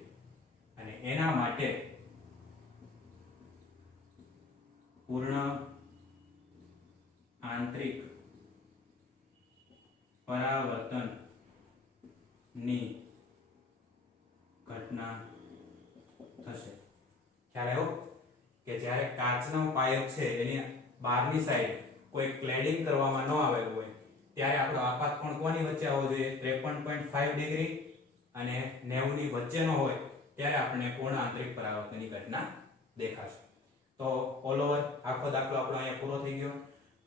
અને એના માટે પૂર્ણ આંતરિક પરાવર્તન ની ઘટના થશે. ખ્યાલ આવ્યો કે જ્યારે કાચનો પાઇપ છે એની બહારની સાઈડ કોઈ ક્લેડિંગ કરવામાં ન આવેલું હોય ત્યારે આપણો આપાત કોણ કોની વચ્ચે આવવો જોઈએ? 53.5 ડિગ્રી અને 90 ની વચ્ચેનો હોય ત્યારે આપણે પૂર્ણ આંતરિક પરાવર્તનની ઘટના દેખાશે. તો ઓલ ઓવર આખો દાખલો આપણો અહીંયા પૂરો થઈ ગયો.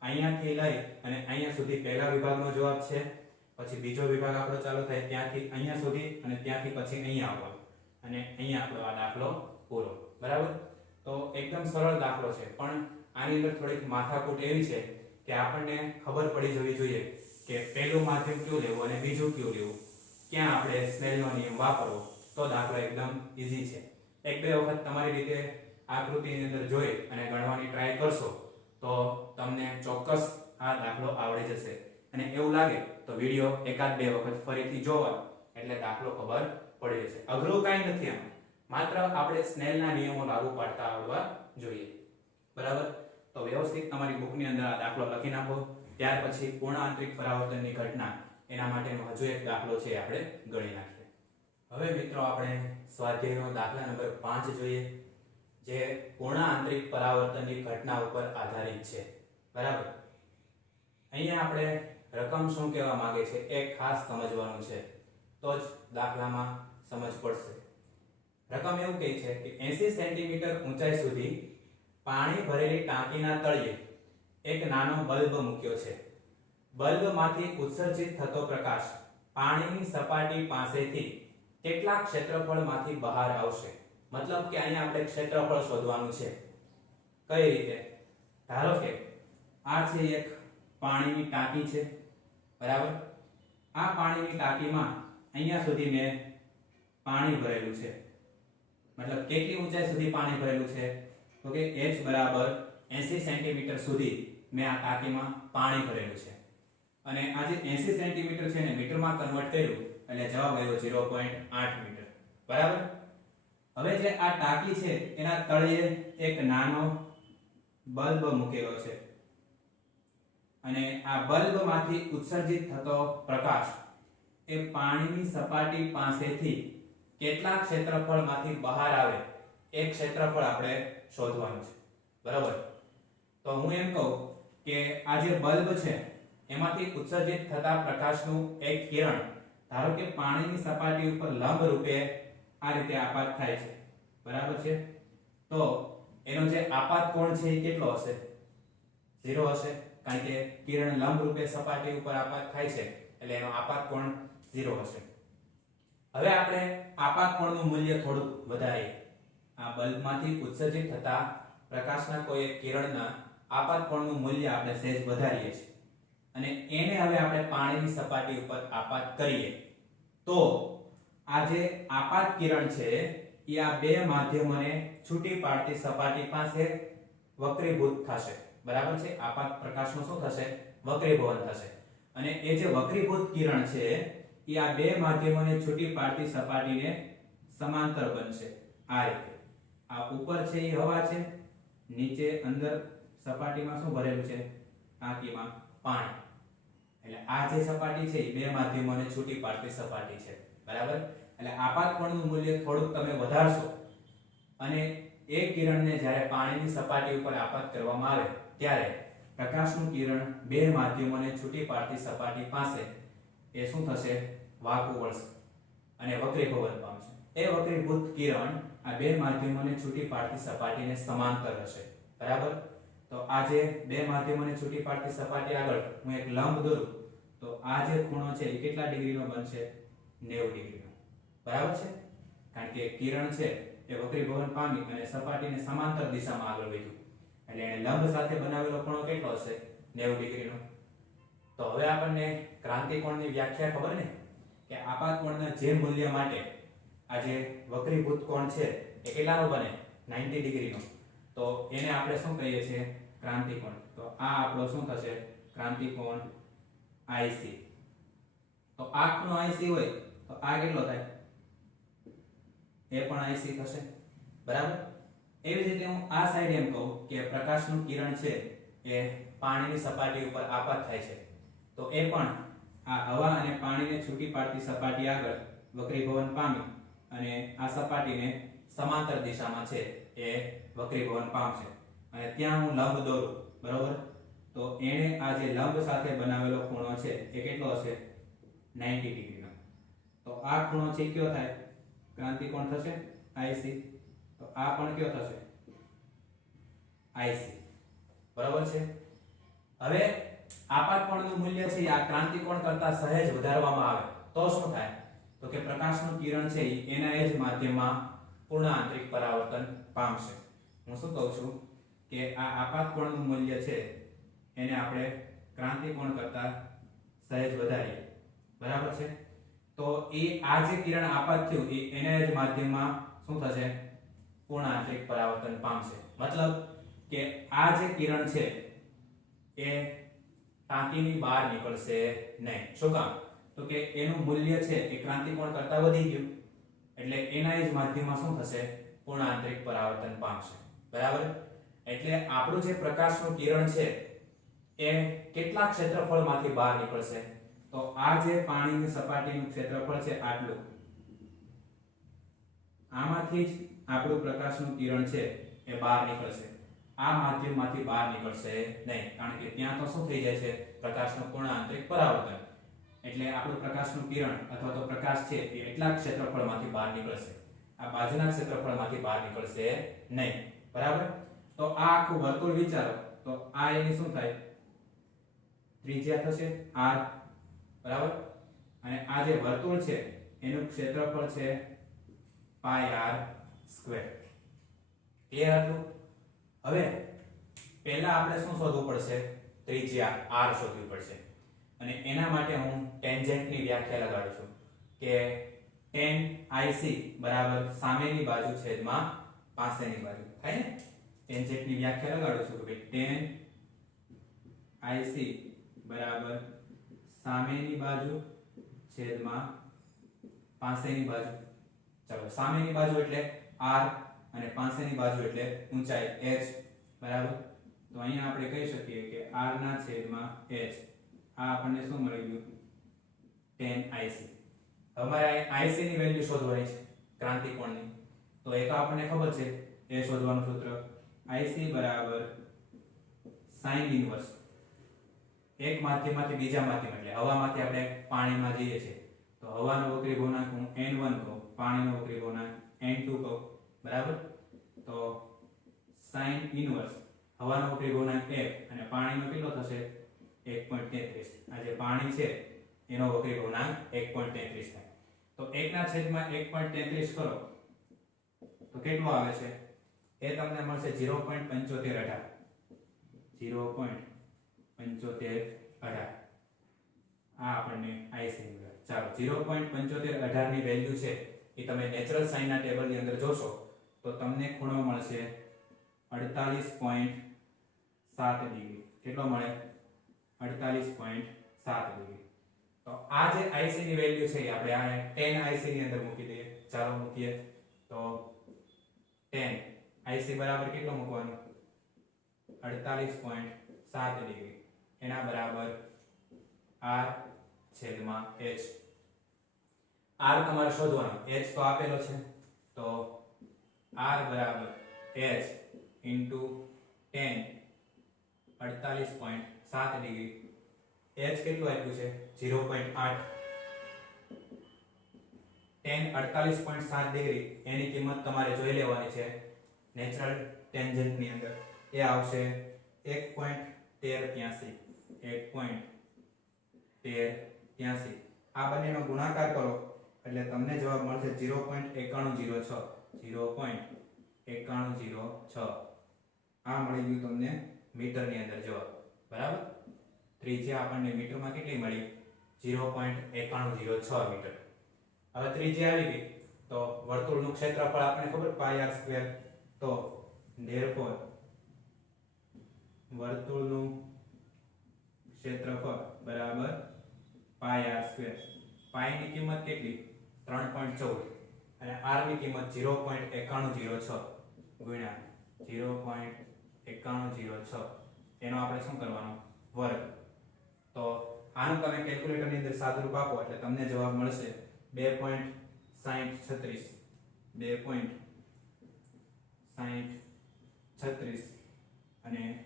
અહીંયાથી લઈ અને અહીંયા સુધી પહેલા વિભાગનો જવાબ છે, પછી બીજો વિભાગ આપણો ચાલુ થાય ત્યાંથી અહીંયા સુધી અને ત્યાંથી પછી અહીંયા આવવાનો અને અહીંયા આપણો આ દાખલો પૂરો. બરાબર, તો એકદમ સરળ દાખલો છે પણ આની અંદર થોડીક માથાકૂટ એવી છે કે આપણને ખબર પડી જવી જોઈએ કે પહેલું માધ્યમ કયું લેવું અને બીજું કયું લેવું, ક્યાં આપણે સ્નેલનો નિયમ વાપરવો તો દાખલો એકદમ ઈઝી છે. એક બે વખત તમારી રીતે આકૃતિની અંદર જોઈ અને ગણવાની ટ્રાય કરશો તો તમને ચોક્કસ આ દાખલો આવડી જશે. અને એવું લાગે તો વિડિયો એકાદ બે વખત ફરીથી જોવા એટલે દાખલો ખબર પડી જશે. અઘરું કાંઈ નથી આમાં, માત્ર આપણે સ્નેલના નિયમો લાગુ પાડતા આવડવા જોઈએ. બરાબર, તો વ્યવસ્થિત તમારી બુકની અંદર આ દાખલો લખી નાખો. ત્યાર પછી પૂર્ણ આંતરિક પરાવર્તનની ઘટના એના માટેનો હજુ એક દાખલો છે આપણે ગણી નાખીએ. હવે મિત્રો આપણે સ્વાધ્યાયનો દાખલા નંબર 5 જોઈએ જે પૂર્ણ આંતરિક પરાવર્તનની ઘટના ઉપર આધારિત છે. બરાબર, અહીંયા આપણે રકમ શું કહેવા માંગે છે એ ખાસ સમજવાનું છે તો જ દાખલામાં સમજ પડશે. રકમ એવું કહે છે કે 80 સેન્ટીમીટર ઊંચાઈ સુધી પાણી ભરેલી ટાંકીના તળિયે એક નાનો બલ્બ મૂક્યો છે. બલ્બમાંથી ઉત્સર્જિત થતો પ્રકાશ પાણીની સપાટી પાસેથી કેટલા ક્ષેત્રફળમાંથી બહાર આવશે? મતલબ કે અહીંયા આપણે ક્ષેત્રફળ શોધવાનું છે. કઈ રીતે? ધારો કે આ છે એક પાણીની ટાંકી છે. બરાબર, આ પાણીની ટાંકીમાં અહીંયા સુધી મેં પાણી ભરેલું છે. મતલબ કેટલી ઊંચાઈ સુધી પાણી ભરેલું છે? તો કે h બરાબર 80 સેન્ટીમીટર સુધી મેં આ ટાંકીમાં પાણી ભરેલું છે. અને આ જે 80 સેન્ટીમીટર છે ને મીટરમાં કન્વર્ટ કર્યું એટલે જવાબ આવ્યો 0.8 મીટર. બરાબર, હવે જે આ ટાંકી છે એના તળિયે એક નાનો બલ્બ મૂકેલો છે અને આ બલ્બમાંથી ઉત્સર્જિત થતો પ્રકાશ એ પાણીની સપાટી પાસેથી કેટલા ક્ષેત્રફળમાંથી બહાર આવે એ ક્ષેત્રફળ આપણે શોધવાનું છે. બરાબર, તો હું એમ કહું કે આ જે બલ્બ છે એમાંથી ઉત્સર્જિત થતા પ્રકાશનું એક કિરણ ધારો કે પાણીની સપાટી ઉપર લંબ રૂપે આ રીતે આપાત થાય છે. બરાબર છે, તો એનો જે આપાત કોણ છે એ કેટલો હશે? 0 હશે, કારણ કે કિરણ લંબ રૂપે સપાટી ઉપર આપાત થાય છે એટલે એનો આપાત કોણ 0 હશે. હવે આપણે આપાત કોણનું મૂલ્ય થોડું વધારીએ. આ બલ્બમાંથી ઉત્સર્જિત થતા પ્રકાશના કોઈ એક કિરણના આપાત કોણનું મૂલ્ય આપણે સહેજ વધારીએ છીએ અને એને હવે આપણે પાણીની સપાટી ઉપર આપાત કરીએ તો આ જે આપાત કિરણ છે એ આ બે માધ્યમોને છૂટી પાડતી સપાટી પાસે વક્રીભૂત થશે. બરાબર છે, આપાત પ્રકાશનું શું થશે? વક્રીભવન થશે. અને એ જે વક્રીભૂત કિરણ છે એ આ બે માધ્યમોને છૂટી પાડતી સપાટીને સમાંતર બનશે આ રીતે. આ ઉપર છે એ હવા છે, નીચે અંદર સપાટીમાં શું ભરેલું છે? ટાંકીમાં પાણી. એટલે આ જે સપાટી છે એ બે માધ્યમોને છૂટી પાડતી સપાટી છે. બરાબર? એટલે આપાત કોણનું મૂલ્ય થોડુંક તમે વધારશો અને એક કિરણને જ્યારે પાણીની સપાટી ઉપર આપાત કરવામાં આવે ત્યારે પ્રકાશનું કિરણ બે માધ્યમોને છૂટી પાડતી સપાટી પાસે એ શું થશે? વાંકું વળશે અને વક્રીભવન પામશે. એ વક્રીભૂત કિરણ આ બે માધ્યમોને છૂટી પાડતી સપાટીને સમાંતર હશે. બરાબર? તો આ જે બે માધ્યમોને છૂટી પાડતી સપાટી આગળ હું એક લંબ દોરું તો આ જે ખૂણો છે એ કેટલા ડિગ્રીનો બનશે? 90 ડિગ્રીનો. બરાબર છે? કારણ કે કિરણ છે એ વક્રીભવન પામી અને સપાટીને સમાંતર દિશામાં આગળ વધ્યું એટલે એને લંબ સાથે બનાવેલો ખૂણો કેટલો હશે? 90 ડિગ્રીનો. તો હવે આપણને ક્રાંતિકોણની વ્યાખ્યા ખબર ને કે આપાત કોણના જે મૂલ્ય માટે આ જે વક્રીભૂત કોણ છે એ કેટલાનો બને? 90 ડિગ્રીનો. તો એને આપણે શું કહીએ છીએ? ક્રાંતિકોણ. તો આ આપણો શું થશે? ક્રાંતિકોણ IC. તો આ ખૂણો IC હોય તો આ કેટલો થાય? એ પણ IC થશે. બરાબર? એવી જ રીતે હું આ સાઈડ એમ કહું કે પ્રકાશનું કિરણ છે એ પાણીની સપાટી ઉપર આપાત થાય છે તો એ પણ આ હવા અને પાણીને છૂટી પાડતી સપાટી આગળ વક્રીભવન પામી અને આ સપાટીને સમાંતર દિશામાં છે એ વક્રીભવન પામશે અને ત્યાં હું લંબ દોરું. બરોબર? તો એને આ જે લંબ સાથે બનાવેલો ખૂણો છે એ કેટલો હશે? 90 ડિગ્રીનો. તો આ ખૂણો છે કયો થાય? ક્રાંતિકોણ થશે IC. તો આ પણ કયો થશે? IC. બરાબર છે? હવે આપાત કોણનું મૂલ્ય છે આ ક્રાંતિકોણ કરતા સહેજ વધારવામાં આવે તો શું થાય? તો કે પ્રકાશનું કિરણ છે એના એ જ માધ્યમમાં પૂર્ણ આંતરિક પરાવર્તન પામશે. હું શું કહું છું કે આ આપાત કોણનું મૂલ્ય છે એને આપણે ક્રાંતિકોણ કરતા સહેજ વધારીએ. બરાબર છે? તો એ આ જે કિરણ આપાત થયું એ એના જ માધ્યમમાં શું થશે? પૂર્ણ આંતરિક પરાવર્તન પામશે. મતલબ કે આ જે કિરણ છે એ ટાંકીની બહાર નીકળશે નહીં. શું કામ? તો કે એનું મૂલ્ય છે એ ક્રાંતિકોણ કરતા વધી ગયું એટલે એના જ માધ્યમમાં શું થશે? પૂર્ણ આંતરિક પરાવર્તન પામશે. બરાબર? એટલે આપણું જે પ્રકાશનું કિરણ છે એ કેટલા ક્ષેત્રફળમાંથી બહાર નીકળશે? તો આ જે પાણીની સપાટીનું ક્ષેત્રફળ છે આટલું, આમાંથી જ આપણું પ્રકાશનું કિરણ છે એ બહાર નીકળશે. આ માધ્યમમાંથી બહાર નીકળશે નહીં કારણ કે ત્યાં તો શું થઈ જાય છે? પ્રકાશનું પૂર્ણ આંતરિક પરાવર્તન. એટલે આપણું પ્રકાશનું કિરણ અથવા તો પ્રકાશ છે એ એટલા ક્ષેત્રફળમાંથી બહાર નીકળશે. આ બાજુના ક્ષેત્રફળમાંથી બહાર નીકળશે નહીં. બરાબર? તો આ આખું વર્તુળ વિચારો તો આ એની શું થાય? ત્રિજ્યા થશે r. બરાબર? અને આ જે વર્તુળ છે એનું ક્ષેત્રફળ છે πr². ક્લિયર હતું? હવે પહેલા આપણે શું શોધવું પડશે? ત્રિજ્યા r શોધવી પડશે અને એના માટે હું ટેન્જેન્ટની વ્યાખ્યા લગાડું છું કે tan IC બરાબર સામેની બાજુ છેદમાં પાસેની બાજુ. થાય ને? ટેન્જેન્ટની વ્યાખ્યા લગાડું છું કે tan IC બરાબર સામેની બાજુ છેદમાં પાસેની બાજુ. ચાલો, સામેની બાજુ એટલે r અને પાસેની બાજુ એટલે ઊંચાઈ h. બરાબર? તો અહીંયા આપણે કહી શકીએ કે r ના છેદમાં h. આ આપણને શું મળી ગયું? tan IC. અમારે IC ની વેલ્યુ શોધવાની છે ક્રાંતિકોણની. તો એક આપણને ખબર છે એ શોધવાનું સૂત્ર IC બરાબર sin ઇન્વર્સ. એક માધ્યમમાંથી બીજા માધ્યમ એટલે હવામાંથી આપણે પાણીમાં જઈએ છીએ તો હવાનો વક્રીભવનાંક હું n1 કહું, પાણીનો વક્રીભવનાંક n2 કહું. બરાબર? તો sin ઇન્વર્સ હવાનો વક્રીભવનાંક 1 અને પાણીનો કેટલો થશે? 1.33. આ જે પાણી છે એનો વક્રીભવનાંક 1.33 થાય. તો 1/1.33 કરો તો કેટલું આવે છે? એ તમને મળશે 0.7518. 0.7518. આ આપણને IC મળે. ચાલો, 0.7518 ની વેલ્યુ છે એ તમે નેચરલ સાઈન ના ટેબલની અંદર જોશો તો તમને ખૂણો મળશે 48.7 ડિગ્રી. કેટલો મળે? 48.7 ડિગ્રી. તો આ જે IC ની વેલ્યુ છે આપણે આ tan IC ની અંદર મૂકી દઈએ. ચાલો મૂકીએ. તો 10 IC બરાબર કેટલો મૂકવાનો 48.7 ડિગ્રી એના બરાબર R છેદમાં H R તમારે શોધવાનો H તો આપેલો છે તો R બરાબર H into 10 48.7 ડિગ્રી H કેટલું આપ્યું છે 0.8 10 48.7 ડિગ્રી એની કિંમત તમારે જોઈ લેવાની છે નેચરલ ટેન્જન્ટ ની અંદર એ આવશે 1.1383 1.1383 આ બંનેનો ગુણાકાર કરો એટલે તમને જવાબ મળશે 0.9106 0.9106 આ મળી ગયું તમને મીટર ની અંદર જવાબ બરાબર ત્રિજ્યા આપણને મીટરમાં કેટલી મળી 0.9106 મીટર હવે ત્રિજ્યા આવી ગઈ તો વર્તુળનું ક્ષેત્રફળ આપણને ખબર પાઈ r સ્ક્વેર તો therefore વર્તુળનું ક્ષેત્રફળ બરાબર પાઈ r સ્ક્વેર પાઈ ની કિંમત કેટલી 3.14 અને r ની કિંમત 0.9106 ગુણ્યા 0.9106 એનો આપણે શું કરવાનો વર્ગ તો આનું તમે કેલ્ક્યુલેટર ની અંદર સાદુરૂપ આપો એટલે તમને જવાબ મળશે 2.6036 2.6036 અને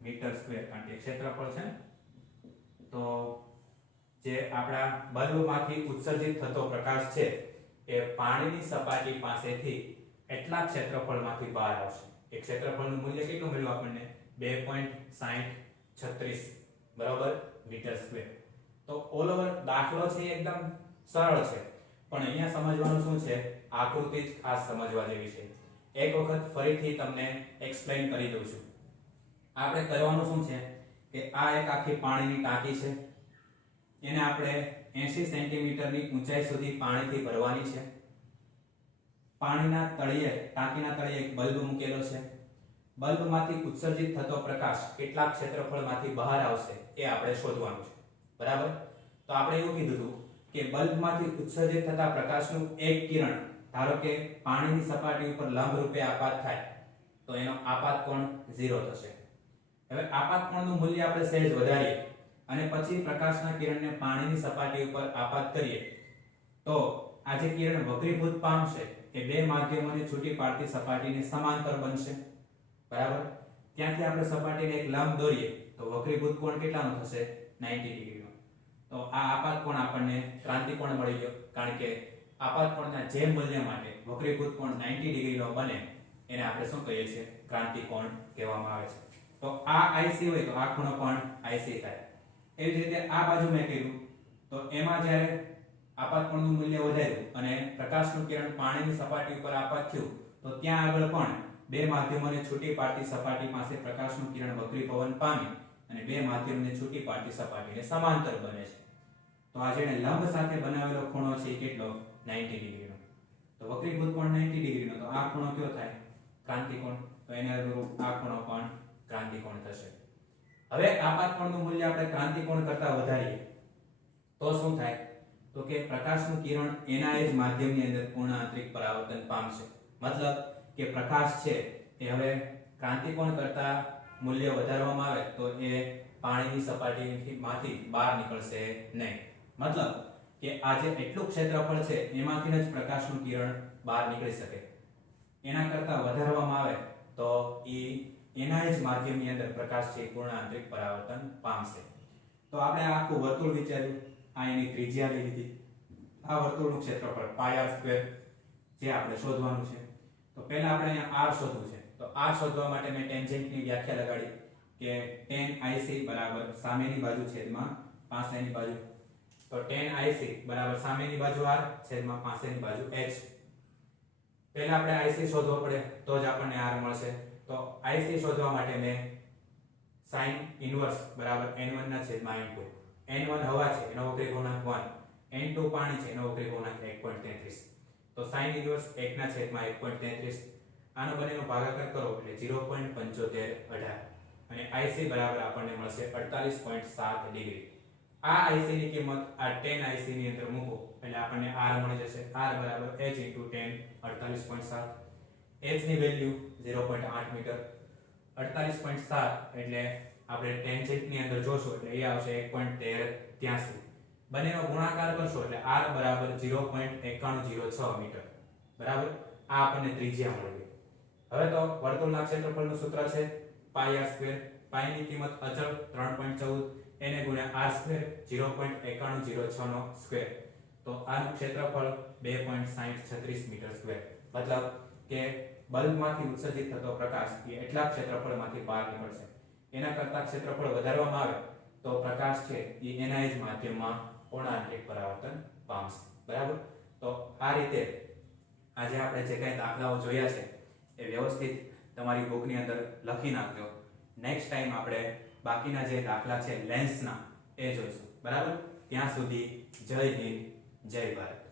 મીટર સ્ક્વેર કારણ કે ક્ષેત્રફળ છે તો જે આપણા બલ્બમાંથી ઉત્સર્જિત થતો પ્રકાશ છે એ પાણીની સપાટી પાસેથી એટલા ક્ષેત્રફળમાંથી બહાર આવશે એ ક્ષેત્રફળનું મૂલ્ય કેટલું મળ્યું આપણને 2.6036 બરાબર મીટર સ્ક્વેર તો ઓલ ઓવર દાખલો છે એકદમ સરળ છે પણ અહીંયા સમજવાનું શું છે આકૃતિ જ ખાસ સમજવા જેવી છે એક વખત ફરીથી તમને એક્સપ્લેન કરી દઉં છું આપણે કરવાનું શું છે કે આ એક આખી પાણીની ટાંકી છે એને આપણે 80 સેન્ટીમીટરની ઊંચાઈ સુધી પાણીથી ભરવાની છે પાણીના તળિયે ટાંકીના તળિયે એક બલ્બ મૂકેલો છે બલ્બમાંથી ઉત્સર્જિત થતો પ્રકાશ કેટલા ક્ષેત્રફળમાંથી બહાર આવશે એ આપણે શોધવાનું છે બરાબર તો આપણે એવું કીધું હતું કે બલ્બમાંથી ઉત્સર્જિત થતા પ્રકાશનું એક કિરણ ધારો કે પાણીની સપાટી ઉપર લંબ રૂપે આપાત થાય તો એનો આપાત કોણ 0 થશે હવે આપાત કોણનું મૂલ્ય આપણે સહેજ વધારીએ અને પછી પ્રકાશના કિરણને પાણીની સપાટી ઉપર આપાત કરીએ તો આ જે કિરણ વક્રીભૂત પામશે એ બે માધ્યમોને છૂટી પાડતી સપાટીને સમાંતર બનશે બરાબર ત્યાંથી આપણે સપાટીને એક લંબ દોરીએ તો વક્રીભૂત કોણ કેટલાનો થશે 90 ડિગ્રીનો તો આ આપાત કોણ આપણને ક્રાંતિ કોણ મળી ગયો કારણ કે આપાત કોણના જે મૂલ્ય માટે વક્રીભૂત કોણ 90 ડિગ્રીનો બને એને આપણે શું કહીએ છીએ ક્રાંતિ કોણ કહેવામાં આવે છે તો આ IC હોય તો આ ખૂણો પણ IC થાય એવી જ રીતે આ બાજુ મેં કર્યું તો એમાં જ્યારે આપાત કોણનું મૂલ્ય વધાર્યું અને પ્રકાશનું કિરણ પાણીની સપાટી ઉપર આપાત થયું તો ત્યાં આગળ પણ બે માધ્યમોને છૂટી પાડતી સપાટી પાસે પ્રકાશનું કિરણ વક્રીભવન પામી અને બે માધ્યમને છૂટી પાડતી સપાટીને સમાંતર બને છે તો આ જેને લંબ સાથે બનાવેલો ખૂણો છે એ કેટલો 90 ડિગ્રીનો તો વક્રીભૂત કોણ 90 ડિગ્રીનો તો આ ખૂણો કયો થાય ક્રાંતિ કોણ તો એને અનુરૂપ આ ખૂણો પણ ક્રાંતિ કોણ થશે હવે આપાત કોણનું મૂલ્ય આપણે ક્રાંતિ કોણ કરતા વધારીએ તો શું થાય તો કે પ્રકાશનું કિરણ એના જ માધ્યમની અંદર પૂર્ણ આંતરિક પરાવર્તન પામશે મતલબ કે પ્રકાશ છે એ હવે ક્રાંતિ કોણ કરતા મૂલ્ય વધારવામાં આવે તો એ પાણીની સપાટીમાંથી બહાર નીકળશે નહીં મતલબ કે આ જે એટલું ક્ષેત્રફળ છે એમાંથી જ પ્રકાશનું કિરણ બહાર નીકળી શકે એના કરતા વધારવામાં આવે તો એના જ માધ્યમની અંદર પ્રકાશ છે પૂર્ણ આંતરિક પરાવર્તન પામશે તો આપણે આખું વર્તુળ વિચાર્યું આ એની ત્રિજ્યા લઈ લીધી આ વર્તુળનું ક્ષેત્રફળ પાઈ r સ્ક્વેર જે આપણે શોધવાનું છે તો પહેલા આપણે અહીંયા r શોધવું છે તો r શોધવા માટે મેં ટેન્જન્ટની વ્યાખ્યા લગાડી કે tan IC બરાબર સામેની બાજુ છેદમાં પાસેની બાજુ તો tan IC બરાબર સામેની બાજુ r છેદમાં પાસેની બાજુ h પહેલા આપણે IC શોધવો પડે તો જ આપણને r મળશે તો IC શોધવા માટે મેં sin ઇન્વર્સ બરાબર n1 ના છેદમાં n2 n1 હવા છે એનો વક્રી ગુણાંક 1 n2 પાણી છે એનો વક્રી ગુણાંક 1.33 તો sin ઇન્વર્સ 1 ના છેદમાં 1.33 આનો બંનેનો ભાગાકાર કરો એટલે 0.7518 અને IC બરાબર આપણને મળશે 48.7 ડિગ્રી આ IC ની કિંમત આ tan IC ની અંદર મૂકો એટલે આપણને r મળી જશે. r બરાબર h * 10 48.7. h ની વેલ્યુ 0.8 મીટર. 48.7 એટલે આપણે ટેન્જેન્ટ ની અંદર જોશું એટલે એ આવશે 1.1383. બંનેનો ગુણાકાર કરશો એટલે r બરાબર 0.9106 મીટર. બરાબર, આ આપણને ત્રિજ્યા મળી ગઈ. હવે તો વર્તુળના ક્ષેત્રફળનું સૂત્ર છે πr². પાઈ ની કિંમત અચળ 3.14 એને ગુણ્યા r², 0.9106 નો સ્ક્વેર. તો આનું ક્ષેત્રફળ 2.6036 મીટર સ્ક્વેર. મતલબ કે બલ્બમાંથી ઉત્સર્જિત થતો પ્રકાશ એ એટલા ક્ષેત્રફળમાંથી બહાર નીકળશે. એના કરતાં ક્ષેત્રફળ વધારવામાં આવે તો પ્રકાશ છે એ એના જ માધ્યમમાં કોણાંતરિક પરાવર્તન પામશે. બરાબર, તો આ રીતે આજે આપણે જે કંઈ દાખલાઓ જોયા છે એ વ્યવસ્થિત તમારી બુકની અંદર લખી નાખજો. નેક્સ્ટ ટાઈમ આપણે બાકીના જે દાખલા છે લેન્સના એ જોઈશું. બરાબર, ત્યાં સુધી જય હિન્દ, જય ભારત.